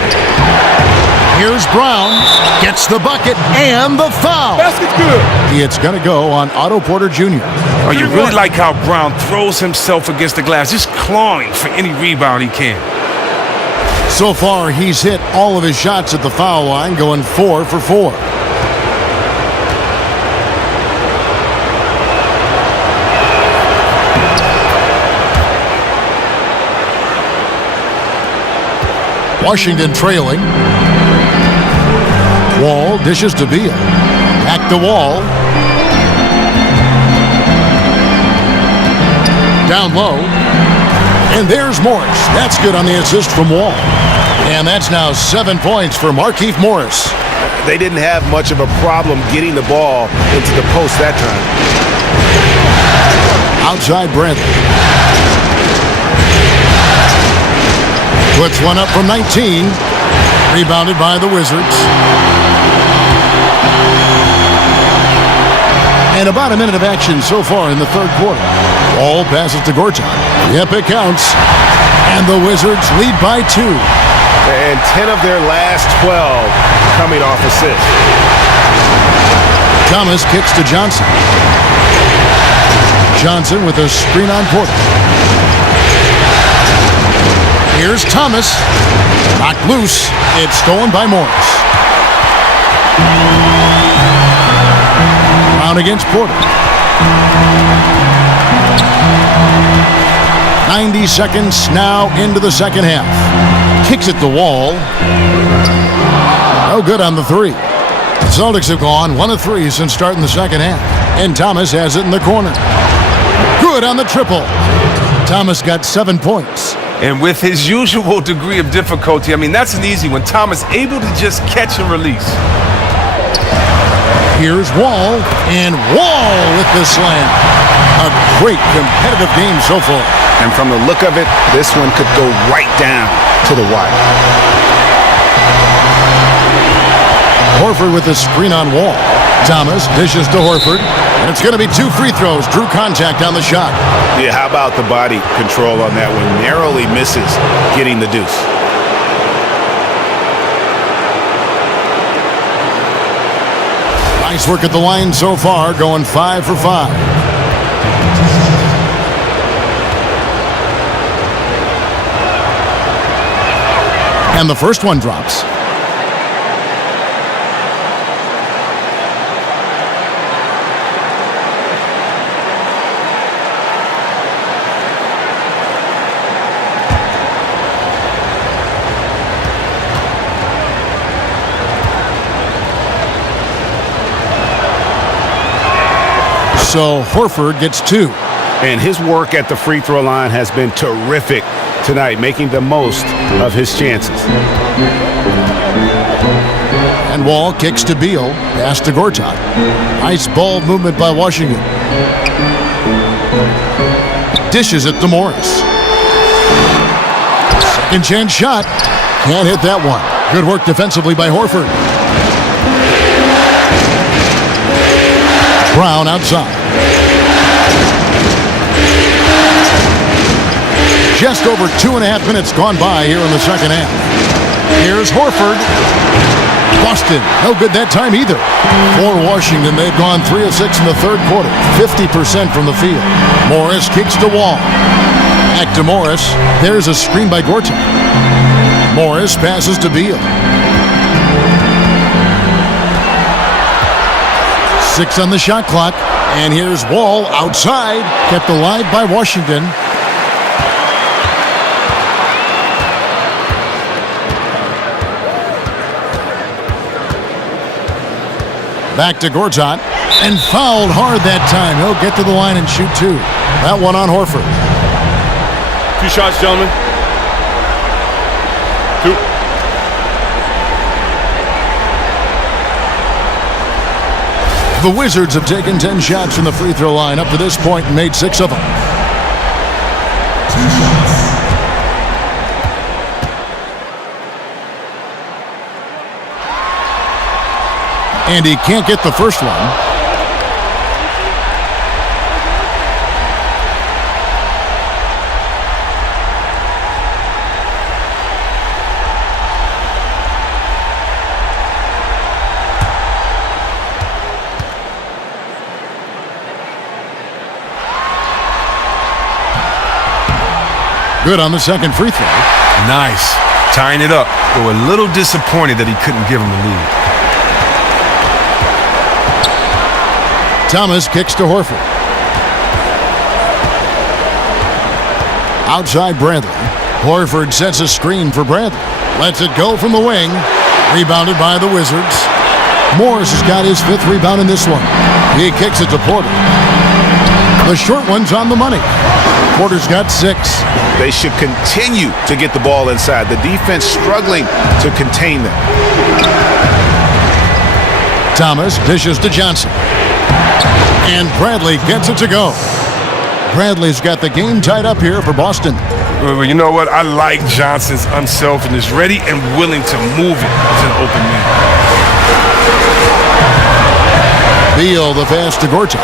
Here's Brown. Gets the bucket and the foul. Basket's good. It's going to go on Otto Porter Jr. Oh, you really like how Brown throws himself against the glass, just clawing for any rebound he can. So far, he's hit all of his shots at the foul line, going 4 for 4. Washington trailing. Wall dishes to Beal. Back to Wall. Down low. And there's Morris. That's good on the assist from Wall. And that's now 7 points for Markieff Morris. They didn't have much of a problem getting the ball into the post that time. Outside Bradley. Puts one up from 19. Rebounded by the Wizards. And about a minute of action so far in the third quarter. Wall passes to Gortat. Yep, it counts. And the Wizards lead by 2. And 10 of their last 12 coming off assists. Thomas kicks to Johnson. Johnson with a screen on Porter. Here's Thomas. Knocked loose. It's stolen by Morris. Brown against Porter. 90 seconds now into the second half. Kicks it to Wall. No good on the three. The Celtics have gone 1 of 3 since starting the second half. And Thomas has it in the corner. Good on the triple. Thomas got 7 points. And with his usual degree of difficulty, I mean, that's an easy one. Thomas able to just catch and release. Here's Wall, and Wall with the slam. A great competitive game so far. And from the look of it, this one could go right down to the wire. Horford with the screen on Wall. Thomas dishes to Horford, and it's going to be 2 free throws. Drew contact on the shot. Yeah, how about the body control on that one? Narrowly misses getting the deuce. Nice work at the line so far, going 5 for 5. And the first one drops. So Horford gets 2. And his work at the free throw line has been terrific tonight, making the most of his chances. And Wall kicks to Beal, pass to Gortat. Nice ball movement by Washington. Dishes it to Morris. Second chance shot. Can't hit that one. Good work defensively by Horford. Brown outside. Just over 2.5 minutes gone by here in the second half. Here's Horford. Boston, no good that time either. For Washington, they've gone 3 of 6 in the third quarter, 50% from the field. Morris kicks to Wall. Back to Morris. There's a screen by Gortat. Morris passes to Beal. 6 on the shot clock. And here's Wall outside, kept alive by Washington. Back to Gortat, and fouled hard that time. He'll get to the line and shoot 2. That one on Horford. 2 shots, gentlemen. 2. The Wizards have taken 10 shots from the free throw line up to this point and made 6 of them. And he can't get the first one. Good on the second free throw. Nice. Tying it up. They were a little disappointed that he couldn't give him the lead. Thomas kicks to Horford. Outside Bradley. Horford sets a screen for Bradley. Lets it go from the wing. Rebounded by the Wizards. Morris has got his 5th rebound in this one. He kicks it to Porter. The short one's on the money. Porter's got 6. They should continue to get the ball inside. The defense struggling to contain them. Thomas dishes to Johnson. And Bradley gets it to go. Bradley's got the game tied up here for Boston. Well, you know what? I like Johnson's unselfishness, ready and willing to move it to the open man. Beal the pass to Gortat.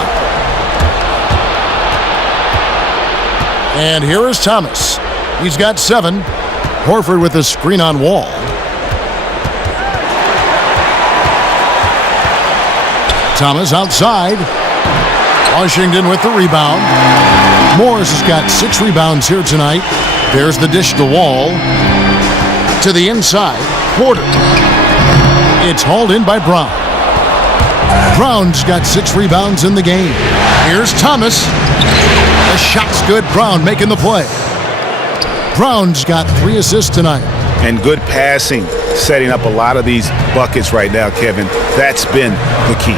And here is Thomas. He's got 7. Horford with the screen on Wall. Thomas outside. Washington with the rebound. Morris has got 6 rebounds here tonight. There's the dish to Wall. To the inside. Porter. It's hauled in by Brown. Brown's got 6 rebounds in the game. Here's Thomas. The shot's good. Brown making the play. Brown's got 3 assists tonight. And good passing, setting up a lot of these buckets right now, Kevin. That's been the key.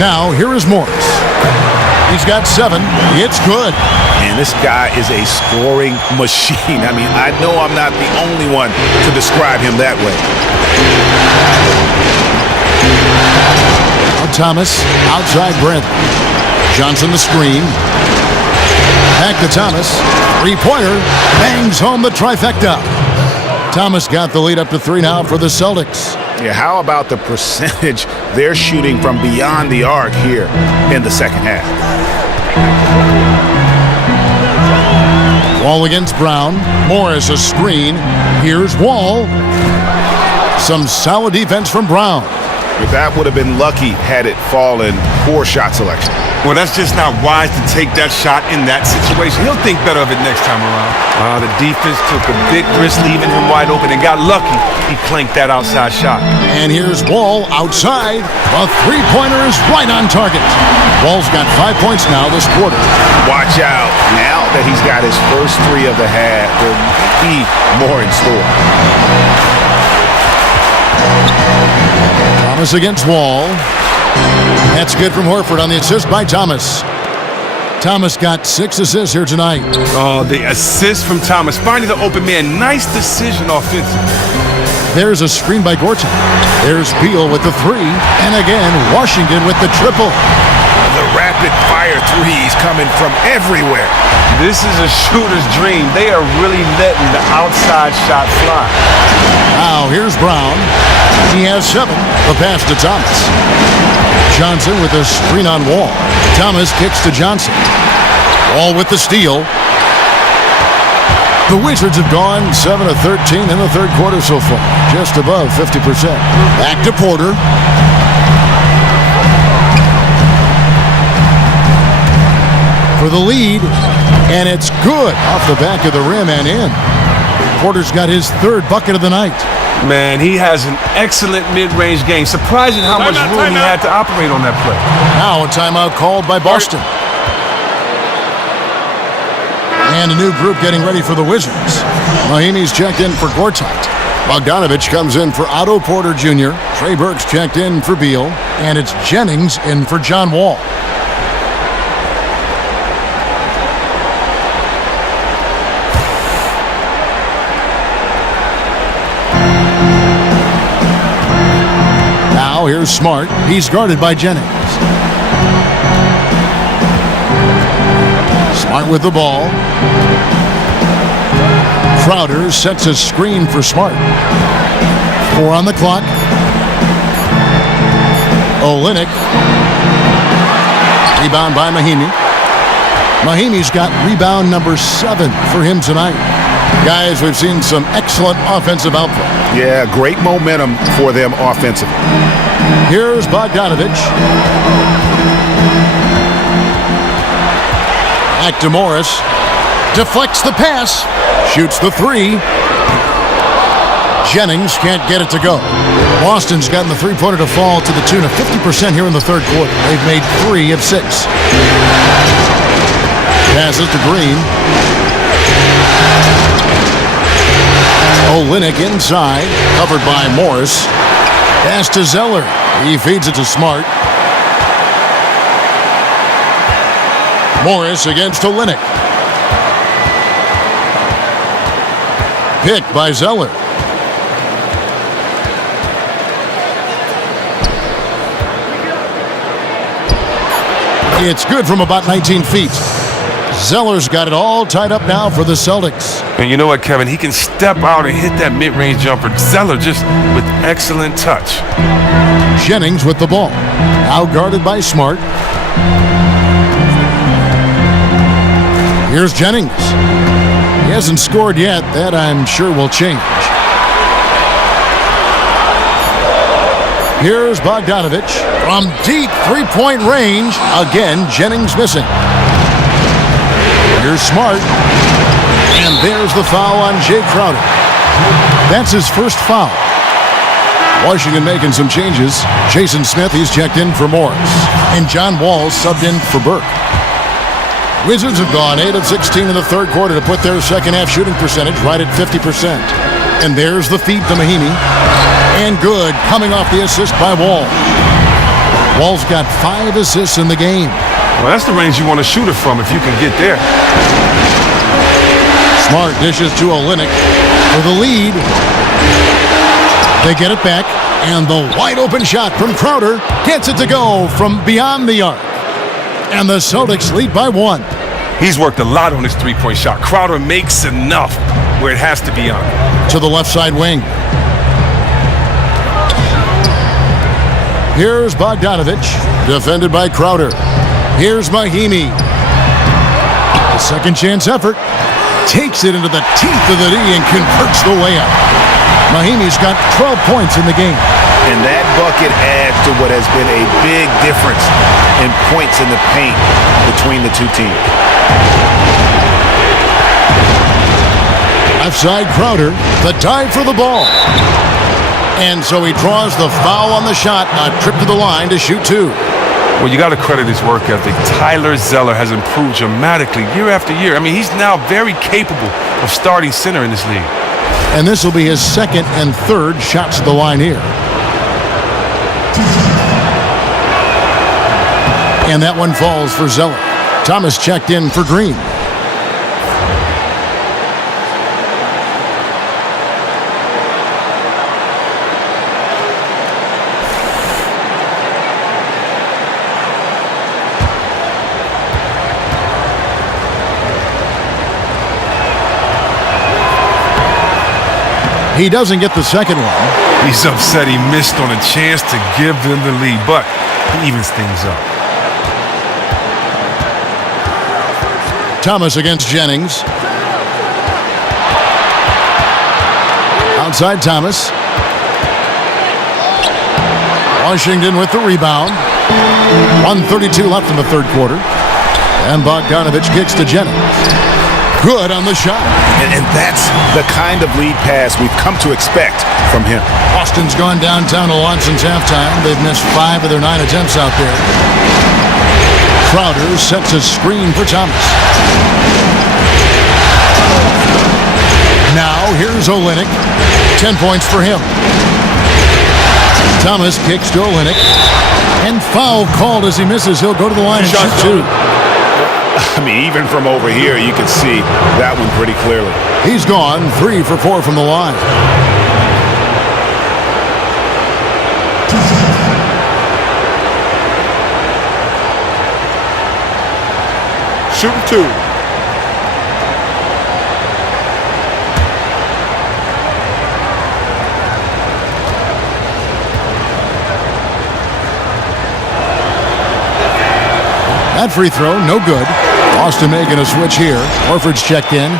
Now, here is Morris. He's got 7. It's good. And this guy is a scoring machine. I mean, I know I'm not the only one to describe him that way. Now Thomas outside Bradley. Johnson the screen. Back to Thomas. 3-pointer. Bangs home the trifecta. Thomas got the lead up to 3 now for the Celtics. Yeah, how about the percentage they're shooting from beyond the arc here in the second half? Wall against Brown. Morris a screen. Here's Wall. Some solid defense from Brown. But that would have been lucky had it fallen. Poor shot selection. Well, that's just not wise to take that shot in that situation. He'll think better of it next time around. The defense took a big risk leaving him wide open and got lucky. He clanked that outside shot. And here's Wall outside. A 3-pointer is right on target. Wall's got 5 points now this quarter. Watch out. Now that he's got his first 3 of the half, there might be more in store. Thomas against Wall. That's good from Horford on the assist by Thomas. Thomas got 6 assists here tonight. Oh, the assist from Thomas. Finding the open man. Nice decision offensively. There's a screen by Gortat. There's Beal with the 3. And again, Washington with the triple. The rap rapid fire threes coming from everywhere. This is a shooter's dream. They are really letting the outside shot fly. Now here's Brown. He has 7. The pass to Thomas. Johnson with a screen on Wall. Thomas kicks to Johnson. Wall with the steal. The Wizards have gone 7 of 13 in the third quarter so far, just above 50%. Back to Porter. For the lead, and it's good off the back of the rim and in. Porter's got his 3rd bucket of the night. Man, he has an excellent mid-range game. Surprising how much room he had to operate on that play. Now a timeout called by Boston. And a new group getting ready for the Wizards. Mahimi's checked in for Gortat. Bogdanovich comes in for Otto Porter Jr. Trey Burke's checked in for Beal. And it's Jennings in for John Wall. Now here's Smart. He's guarded by Jennings. Smart with the ball. Crowder sets a screen for Smart. 4 on the clock. Olynyk. Rebound by Mahimi. Mahimi's got rebound number 7 for him tonight. Guys, we've seen some excellent offensive output. Yeah, great momentum for them offensively. Here's Bogdanovich. Back to Morris. Deflects the pass. Shoots the 3. Jennings can't get it to go. Boston's gotten the three-pointer to fall to the tune of 50% here in the third quarter. They've made 3 of 6. Passes to Green. Olynyk inside, covered by Morris. Pass to Zeller. He feeds it to Smart. Morris against Olynyk. Picked by Zeller. It's good from about 19 feet. Zeller's got it all tied up now for the Celtics. And you know what, Kevin? He can step out and hit that mid-range jumper. Zeller just with excellent touch. Jennings with the ball. Now guarded by Smart. Here's Jennings. He hasn't scored yet. That, I'm sure, will change. Here's Bogdanovich from deep three-point range. Again, Jennings missing. Here's Smart. And there's the foul on Jay Crowder. That's his first foul. Washington making some changes. Jason Smith, he's checked in for Morris. And John Wall subbed in for Burke. Wizards have gone 8 of 16 in the third quarter to put their second-half shooting percentage right at 50%. And there's the feed to Mahimi. And good, coming off the assist by Wall. Wall's got 5 assists in the game. Well, that's the range you want to shoot it from if you can get there. Smart dishes to Olynyk for the lead. They get it back, and the wide-open shot from Crowder gets it to go from beyond the arc. And the Celtics lead by 1. He's worked a lot on his three-point shot. Crowder makes enough where it has to be on. To the left side wing. Here's Bogdanovich, defended by Crowder. Here's Mahimi. A second chance effort. Takes it into the teeth of the D and converts the layup. Mahimi's got 12 points in the game. And that bucket adds to what has been a big difference in points in the paint between the two teams. Left side Crowder, the dive for the ball. And so he draws the foul on the shot, a trip to the line to shoot 2. Well, you got to credit his work ethic. Tyler Zeller has improved dramatically year after year. I mean, he's now very capable of starting center in this league. And this will be his second and third shots at the line here. And that one falls for Zeller. Thomas checked in for Green. He doesn't get the second one. He's upset he missed on a chance to give them the lead, but he evens things up. Thomas against Jennings. Outside Thomas. Washington with the rebound. 1:32 left in the third quarter. And Bogdanovich kicks to Jennings. Good on the shot. And that's the kind of lead pass we've come to expect from him. Boston's gone downtown a lot since halftime. They've missed 5 of their 9 attempts out there. Crowder sets a screen for Thomas. Now here's Olynyk. 10 points for him. Thomas kicks to Olynyk. And foul called as he misses. He'll go to the line and shoot 2. I mean, even from over here, you can see that one pretty clearly. He's gone 3 for 4 from the line. Shooting 2. That free throw, no good. Boston making a switch here. Horford's checked in.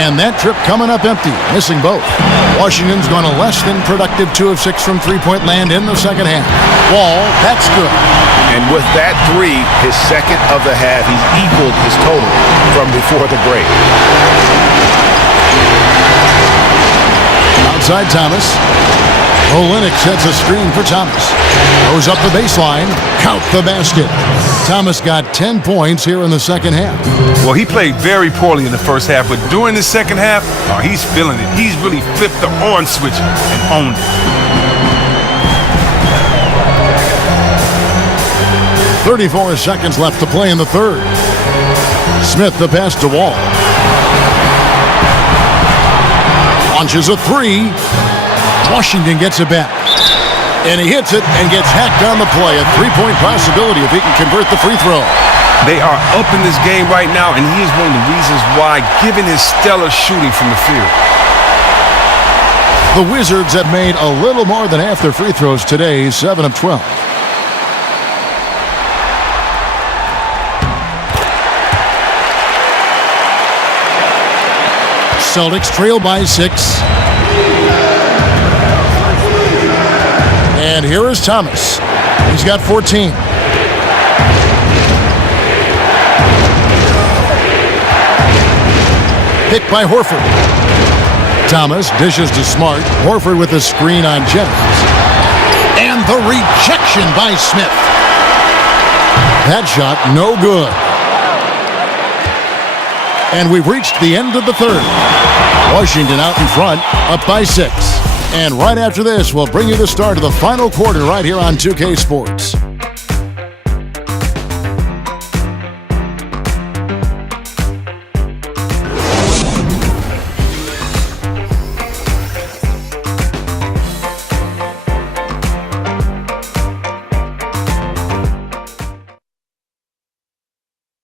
And that trip coming up empty, missing both. Washington's gone a less than productive 2 of 6 from three-point land in the second half. Wall, that's good. And with that 3, his second of the half, he's equaled his total from before the break. Outside Thomas. Olynyk sets a screen for Thomas. Goes up the baseline. Count the basket. Thomas got 10 points here in the second half. Well, he played very poorly in the first half, but during the second half, he's feeling it. He's really flipped the on switch and owned it. 34 seconds left to play in the third. Smith the pass to Wall. Launches a 3. Washington gets it back. And he hits it and gets hacked on the play. A 3-point possibility if he can convert the free throw. They are up in this game right now, and he is one of the reasons why, given his stellar shooting from the field. The Wizards have made a little more than half their free throws today, 7 of 12. Celtics trail by 6. And here is Thomas. He's got 14. Picked by Horford. Thomas dishes to Smart. Horford with a screen on Jennings. And the rejection by Smith. That shot no good. And we've reached the end of the third. Washington out in front, up by 6. And right after this, we'll bring you the start of the final quarter right here on 2K Sports.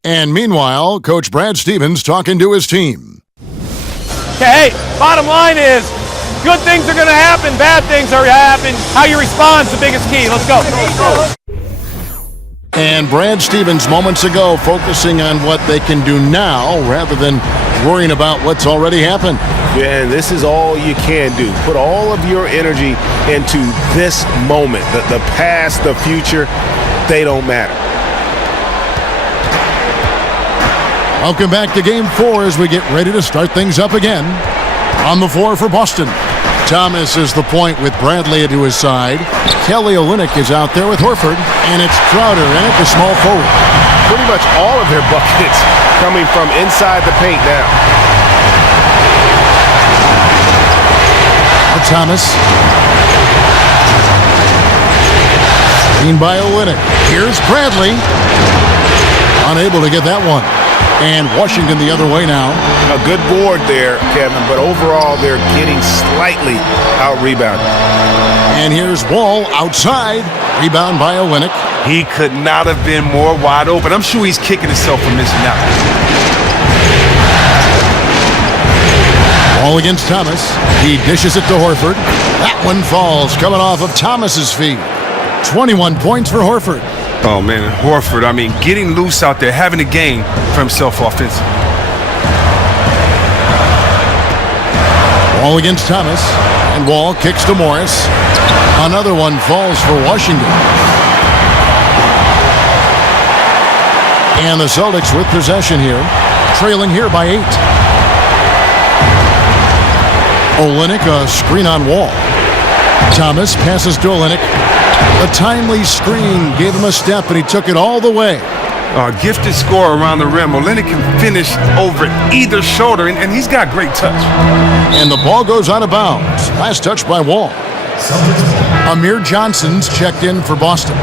And meanwhile, Coach Brad Stevens talking to his team. Okay, hey, bottom line is, good things are going to happen, bad things are happening. How you respond is the biggest key. Let's go. And Brad Stevens moments ago focusing on what they can do now rather than worrying about what's already happened. Yeah, and this is all you can do. Put all of your energy into this moment. The past, the future, they don't matter. Welcome back to Game 4 as we get ready to start things up again. On the floor for Boston. Thomas is the point with Bradley to his side. Kelly Olynyk is out there with Horford. And it's Crowder in at the small forward. Pretty much all of their buckets coming from inside the paint now. Now Thomas. Screen by Olynyk. Here's Bradley. Unable to get that one. And Washington the other way now. A good board there, Kevin, but overall they're getting slightly out-rebounded. And here's Wall outside. Rebound by Olynyk. He could not have been more wide open. I'm sure he's kicking himself for missing out. Ball against Thomas. He dishes it to Horford. That one falls, coming off of Thomas's feet. 21 points for Horford. Oh, man, Horford, I mean, getting loose out there, having a game for himself offensively. Wall against Thomas. And Wall kicks to Morris. Another one falls for Washington. And the Celtics with possession here, trailing here by 8. Olynyk, a screen on Wall. Thomas passes to Olynyk. A timely screen gave him a step, and he took it all the way. Gifted scorer around the rim. Olynyk can finish over either shoulder, and he's got great touch. And the ball goes out of bounds. Last touch by Wall. Amir Johnson's checked in for Boston.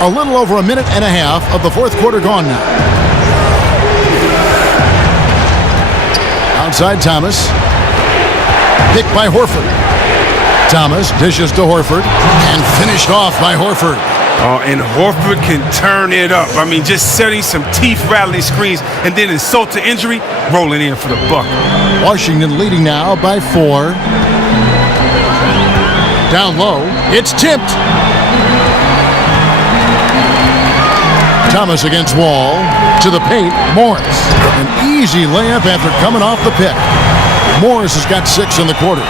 A little over a minute and a half of the fourth quarter gone now. Outside Thomas. Picked by Horford. Thomas dishes to Horford and finished off by Horford. And Horford can turn it up. I mean, just setting some teeth-rattling screens and then insult to injury, rolling in for the bucket. Washington leading now by 4. Down low, it's tipped. Thomas against Wall. To the paint, Morris. An easy layup after coming off the pick. Morris has got 6 in the quarter.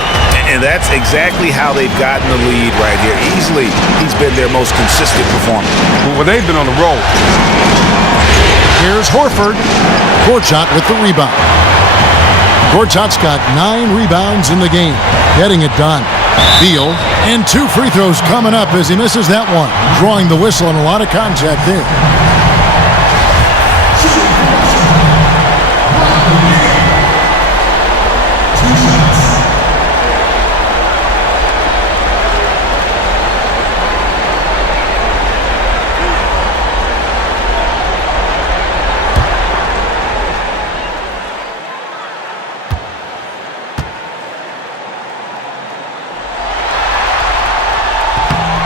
And that's exactly how they've gotten the lead right here. Easily, he's been their most consistent performer. Well, they've been on the roll. Here's Horford. Gortat with the rebound. Gortat's got 9 rebounds in the game. Getting it done. Beal. And 2 free throws coming up as he misses that one. Drawing the whistle and a lot of contact there.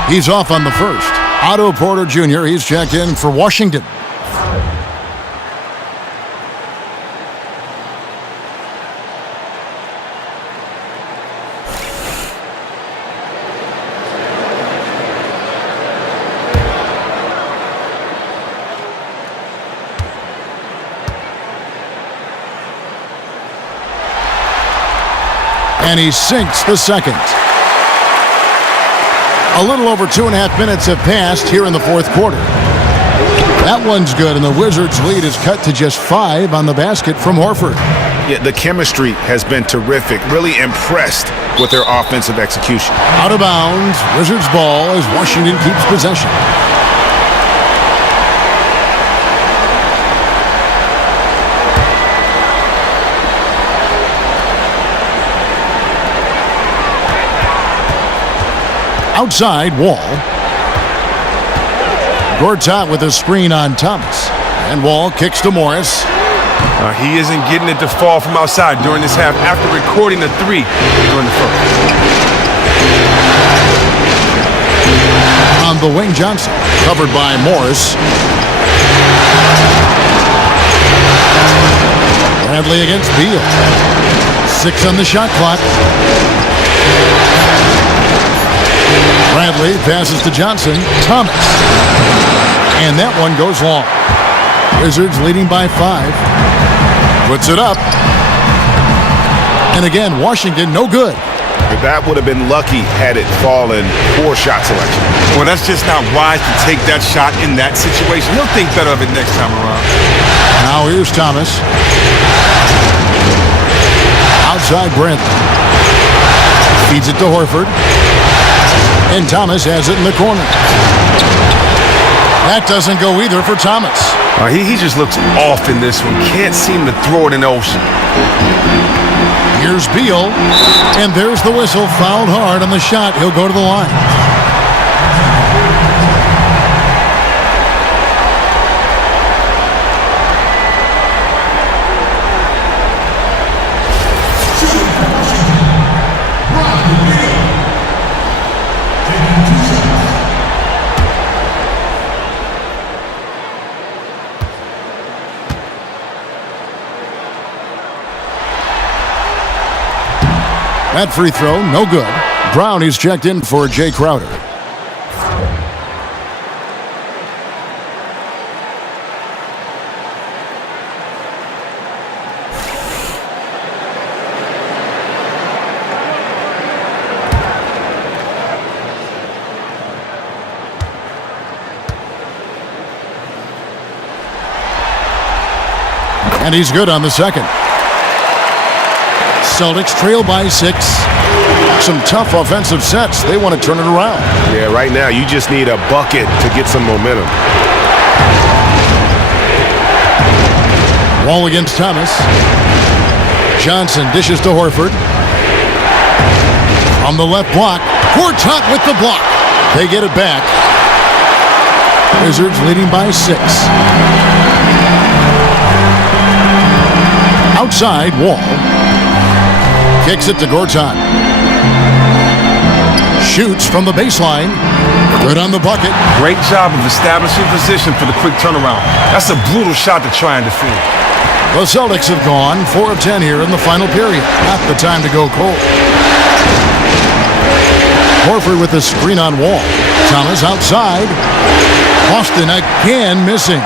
He's off on the first. Otto Porter Jr., he's checked in for Washington. And he sinks the second. A little over 2.5 minutes have passed here in the fourth quarter. That one's good, and the Wizards' lead is cut to just 5 on the basket from Horford. Yeah, the chemistry has been terrific. Really impressed with their offensive execution. Out of bounds, Wizards ball as Washington keeps possession. Outside, Wall. Gortat with a screen on Thomas. And Wall kicks to Morris. He isn't getting it to fall from outside during this half after recording the 3 during the first. On the wing, Johnson. Covered by Morris. Bradley against Beal. 6 on the shot clock. Bradley passes to Johnson. Thomas. And that one goes long. Wizards leading by 5. Puts it up. And again, Washington no good. That would have been lucky had it fallen. Poor shot selection. Well, that's just not wise to take that shot in that situation. He'll think better of it next time around. Now here's Thomas. Outside Bradley. Feeds it to Horford. And Thomas has it in the corner. That doesn't go either for Thomas. He just looks off in this one. Can't seem to throw it in the ocean. Here's Beal. And there's the whistle. Fouled hard on the shot. He'll go to the line. That free throw, no good. Brown is checked in for Jay Crowder. And he's good on the second. Celtics trail by 6. Some tough offensive sets. They want to turn it around. Yeah, right now you just need a bucket to get some momentum. Wall against Thomas. Johnson dishes to Horford. On the left block. Gortat with the block. They get it back. Wizards leading by 6. Outside, Wall. Kicks it to Gortat. Shoots from the baseline. Good on the bucket. Great job of establishing position for the quick turnaround. That's a brutal shot to try and defend. The Celtics have gone 4 of 10 here in the final period. Not the time to go cold. Horford with the screen on Wall. Thomas outside. Boston again missing.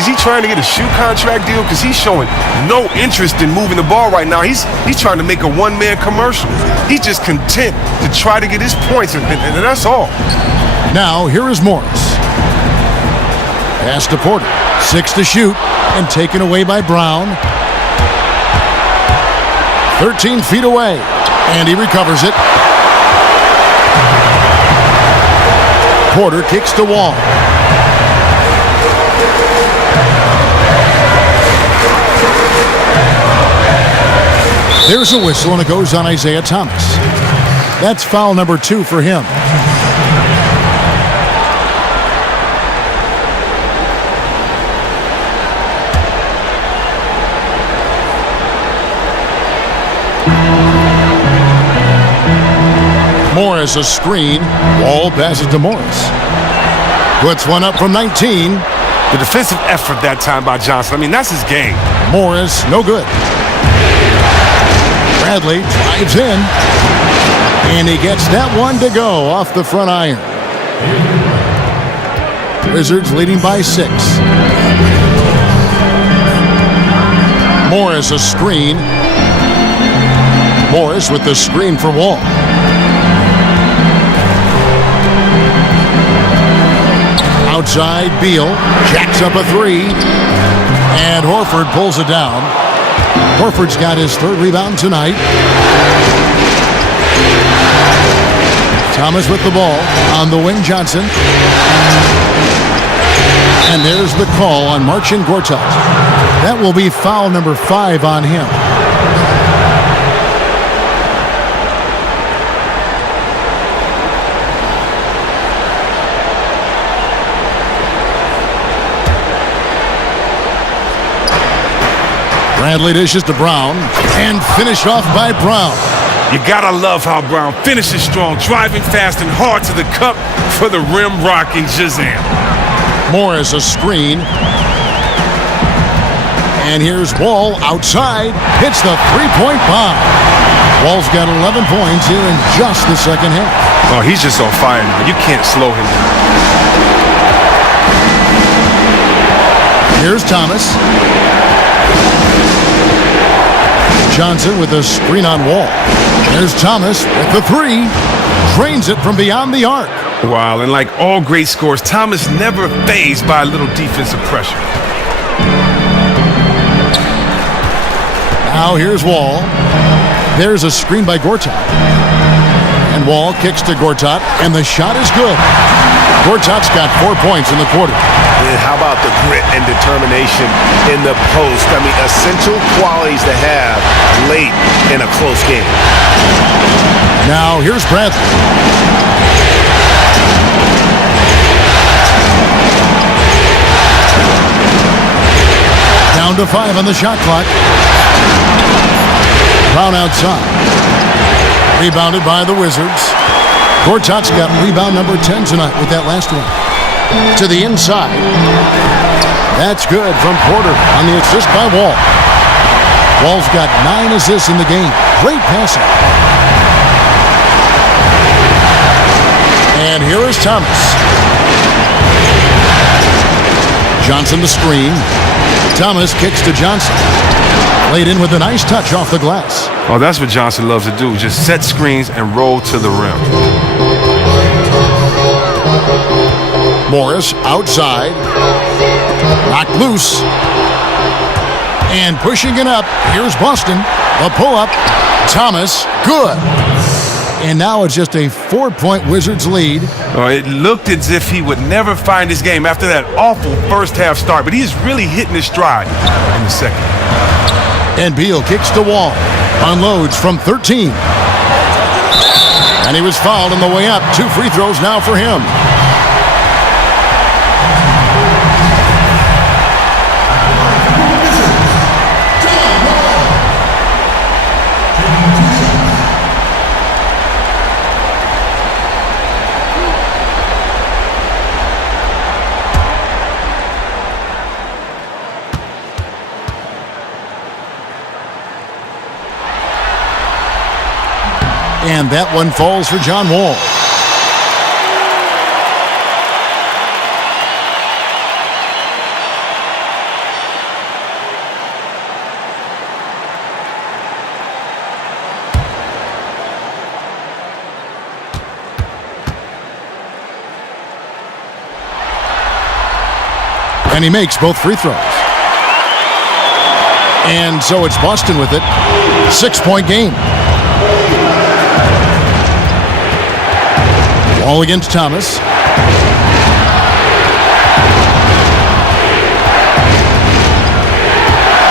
Is he trying to get a shoe contract deal? Because he's showing no interest in moving the ball right now. He's trying to make a one-man commercial. He's just content to try to get his points, and that's all. Now, here is Morris. Pass to Porter. 6 to shoot, and taken away by Brown. 13 feet away, and he recovers it. Porter kicks to Wall. There's a whistle, and it goes on Isaiah Thomas. That's foul number 2 for him. Morris a screen. Wall passes to Morris. Puts one up from 19. The defensive effort that time by Johnson, I mean, that's his game. Morris, no good. Bradley drives in, and he gets that one to go off the front iron. Wizards leading by 6. Morris a screen. Morris with the screen for Wall. Outside, Beal jacks up a 3, and Horford pulls it down. Horford's got his 3rd rebound tonight. Thomas with the ball on the wing, Johnson. And there's the call on Marcin Gortat. That will be foul number 5 on him. Bradley dishes to Brown, and finished off by Brown. You gotta love how Brown finishes strong, driving fast and hard to the cup for the rim rocking Shazam. Morris a screen. And here's Wall outside, hits the 3-point bomb. Wall's got 11 points here in just the second half. Oh, he's just on fire now. You can't slow him down. Here's Thomas. Johnson with a screen on Wall. There's Thomas with the 3. Drains it from beyond the arc. Wow, and like all great scores, Thomas never fazed by a little defensive pressure. Now here's Wall. There's a screen by Gortat. And Wall kicks to Gortat, and the shot is good. Gortat's got 4 points in the quarter. And how about the grit and determination in the post? I mean, essential qualities to have late in a close game. Now here's Bradley. Down to 5 on the shot clock. Brown outside. Rebounded by the Wizards. Gortat's got rebound number 10 tonight with that last one. To the inside. That's good from Porter on the assist by Wall. Wall's got 9 assists in the game. Great passing. And here is Thomas. Johnson the screen. Thomas kicks to Johnson. Laid in with a nice touch off the glass. Oh, that's what Johnson loves to do. Just set screens and roll to the rim. Morris outside. Knocked loose. And pushing it up. Here's Boston. The pull-up. Thomas. Good. And now it's just a 4-point Wizards lead. Oh, it looked as if he would never find his game after that awful first half start, but he's really hitting his stride in the second. And Beal kicks the wall. Unloads from 13. And he was fouled on the way up. 2 free throws now for him. And that one falls for John Wall. And he makes both free throws. And so it's Boston with it. 6-point game. All against Thomas.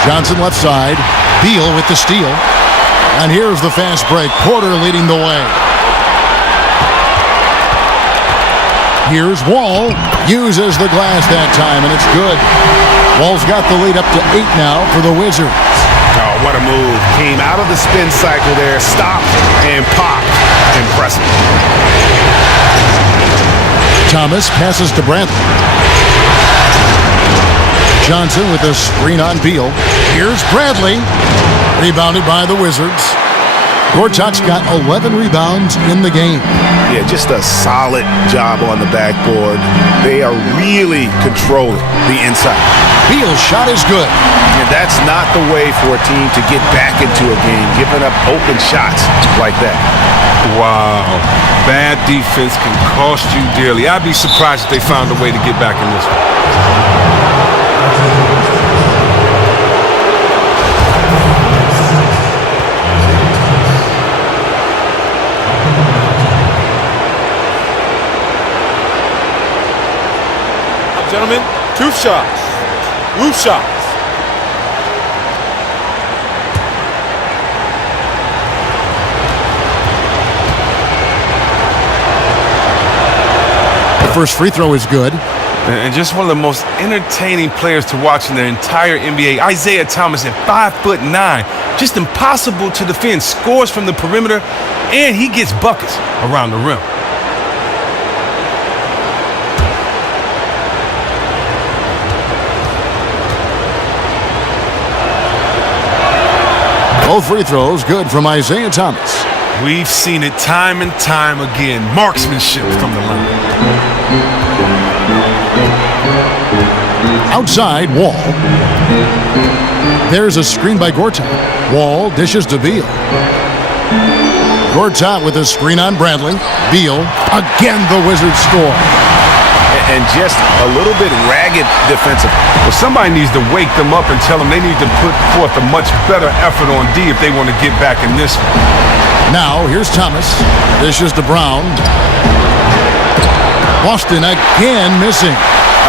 Johnson left side. Beal with the steal. And here's the fast break. Porter leading the way. Here's Wall. Uses the glass that time, and it's good. Wall's got the lead up to 8 now for the Wizards. Oh, what a move. Came out of the spin cycle there, stopped, and popped. Impressive. Thomas passes to Bradley. Johnson with a screen on Beal. Here's Bradley. Rebounded by the Wizards. Gortat's got 11 rebounds in the game. Yeah, just a solid job on the backboard. They are really controlling the inside. Beal's shot is good. And that's not the way for a team to get back into a game, giving up open shots like that. Wow. Bad defense can cost you dearly. I'd be surprised if they found a way to get back in this one. Gentlemen, 2 shots. Loose shots. The first free throw is good. And just one of the most entertaining players to watch in the entire NBA. Isaiah Thomas at 5'9". Just impossible to defend. Scores from the perimeter, and he gets buckets around the rim. Both free throws good from Isaiah Thomas. We've seen it time and time again. Marksmanship from the line. Outside, Wall. There's a screen by Gortat. Wall dishes to Beal. Gortat with a screen on Bradley. Beal. Again, the Wizards score. And just a little bit ragged defensive. Well, somebody needs to wake them up and tell them they need to put forth a much better effort on D if they want to get back in this one. Now, here's Thomas. Dishes to Brown. Boston again missing.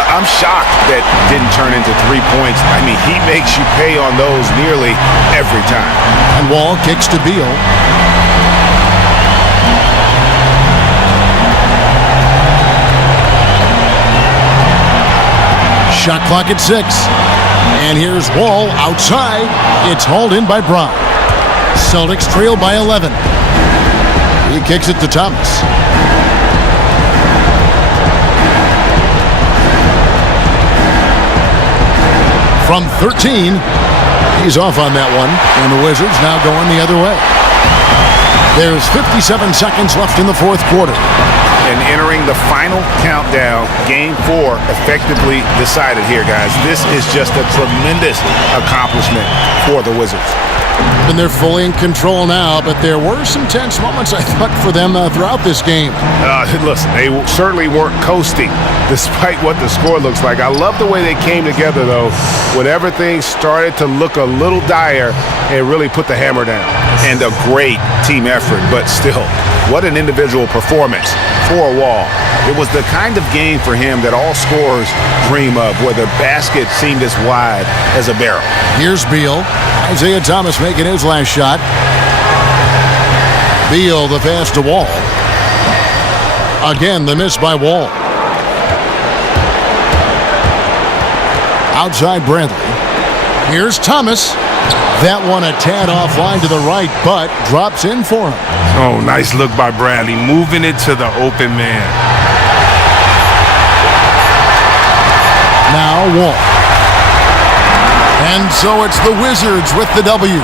I'm shocked that didn't turn into 3 points. I mean, he makes you pay on those nearly every time. And Wall kicks to Beal. Shot clock at 6. And here's Wall outside. It's hauled in by Brown. Celtics trail by 11. He kicks it to Thomas. From 13, he's off on that one. And the Wizards now going the other way. There's 57 seconds left in the fourth quarter. And entering the final countdown, Game 4 effectively decided here, guys. This is just a tremendous accomplishment for the Wizards. And they're fully in control now, but there were some tense moments, I thought, for them throughout this game. Listen, they certainly weren't coasting, despite what the score looks like. I love the way they came together, though, when everything started to look a little dire and really put the hammer down. And a great team effort, but still, what an individual performance for Wall. It was the kind of game for him that all scorers dream of, where the basket seemed as wide as a barrel. Here's Beal. Isaiah Thomas making his last shot. Beal, the pass to Wall. Again, the miss by Wall. Outside Bradley. Here's Thomas. That one a tad offline to the right, but drops in for him. Oh, nice look by Bradley, moving it to the open man. Now Wall. And so it's the Wizards with the W.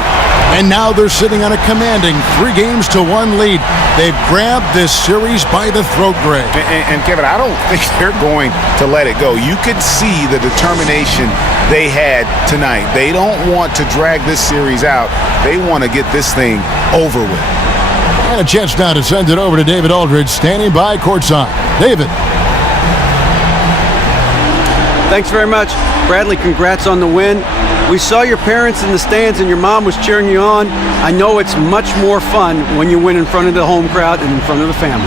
And now they're sitting on a commanding 3-1 lead. They've grabbed this series by the throat, Greg. And Kevin, I don't think they're going to let it go. You could see the determination they had tonight. They don't want to drag this series out. They want to get this thing over with. And a chance now to send it over to David Aldridge, standing by courtside. David. Thanks very much. Bradley, congrats on the win. We saw your parents in the stands and your mom was cheering you on. I know it's much more fun when you win in front of the home crowd and in front of the family.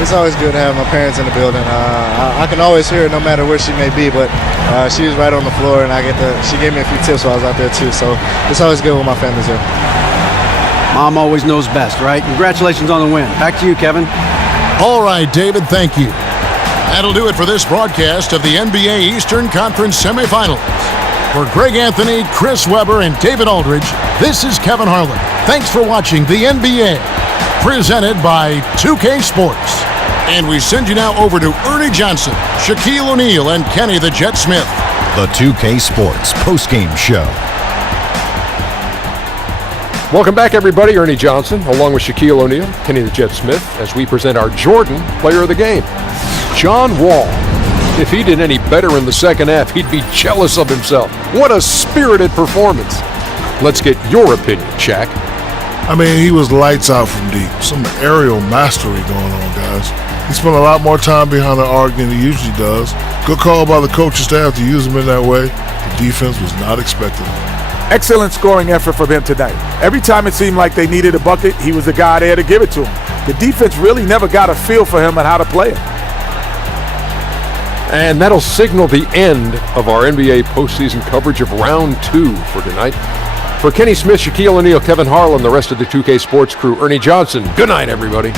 It's always good to have my parents in the building. I can always hear her no matter where she may be, but she was right on the floor, and she gave me a few tips while I was out there too. So it's always good when my family's here. Mom always knows best, right? Congratulations on the win. Back to you, Kevin. All right, David, thank you. That'll do it for this broadcast of the NBA Eastern Conference Semifinals. For Greg Anthony, Chris Webber, and David Aldridge, this is Kevin Harlan. Thanks for watching the NBA, presented by 2K Sports. And we send you now over to Ernie Johnson, Shaquille O'Neal, and Kenny the Jet Smith. The 2K Sports postgame show. Welcome back, everybody. Ernie Johnson, along with Shaquille O'Neal, Kenny the Jet Smith, as we present our Jordan Player of the Game, John Wall. If he did any better in the second half, he'd be jealous of himself. What a spirited performance. Let's get your opinion, Shaq. I mean, he was lights out from deep. Some aerial mastery going on, guys. He spent a lot more time behind the arc than he usually does. Good call by the coaching staff to use him in that way. The defense was not expecting it. Excellent scoring effort from him tonight. Every time it seemed like they needed a bucket, he was the guy there to give it to him. The defense really never got a feel for him and how to play it. And that'll signal the end of our NBA postseason coverage of round 2 for tonight. For Kenny Smith, Shaquille O'Neal, Kevin Harlan, the rest of the 2K Sports crew, Ernie Johnson, good night, everybody.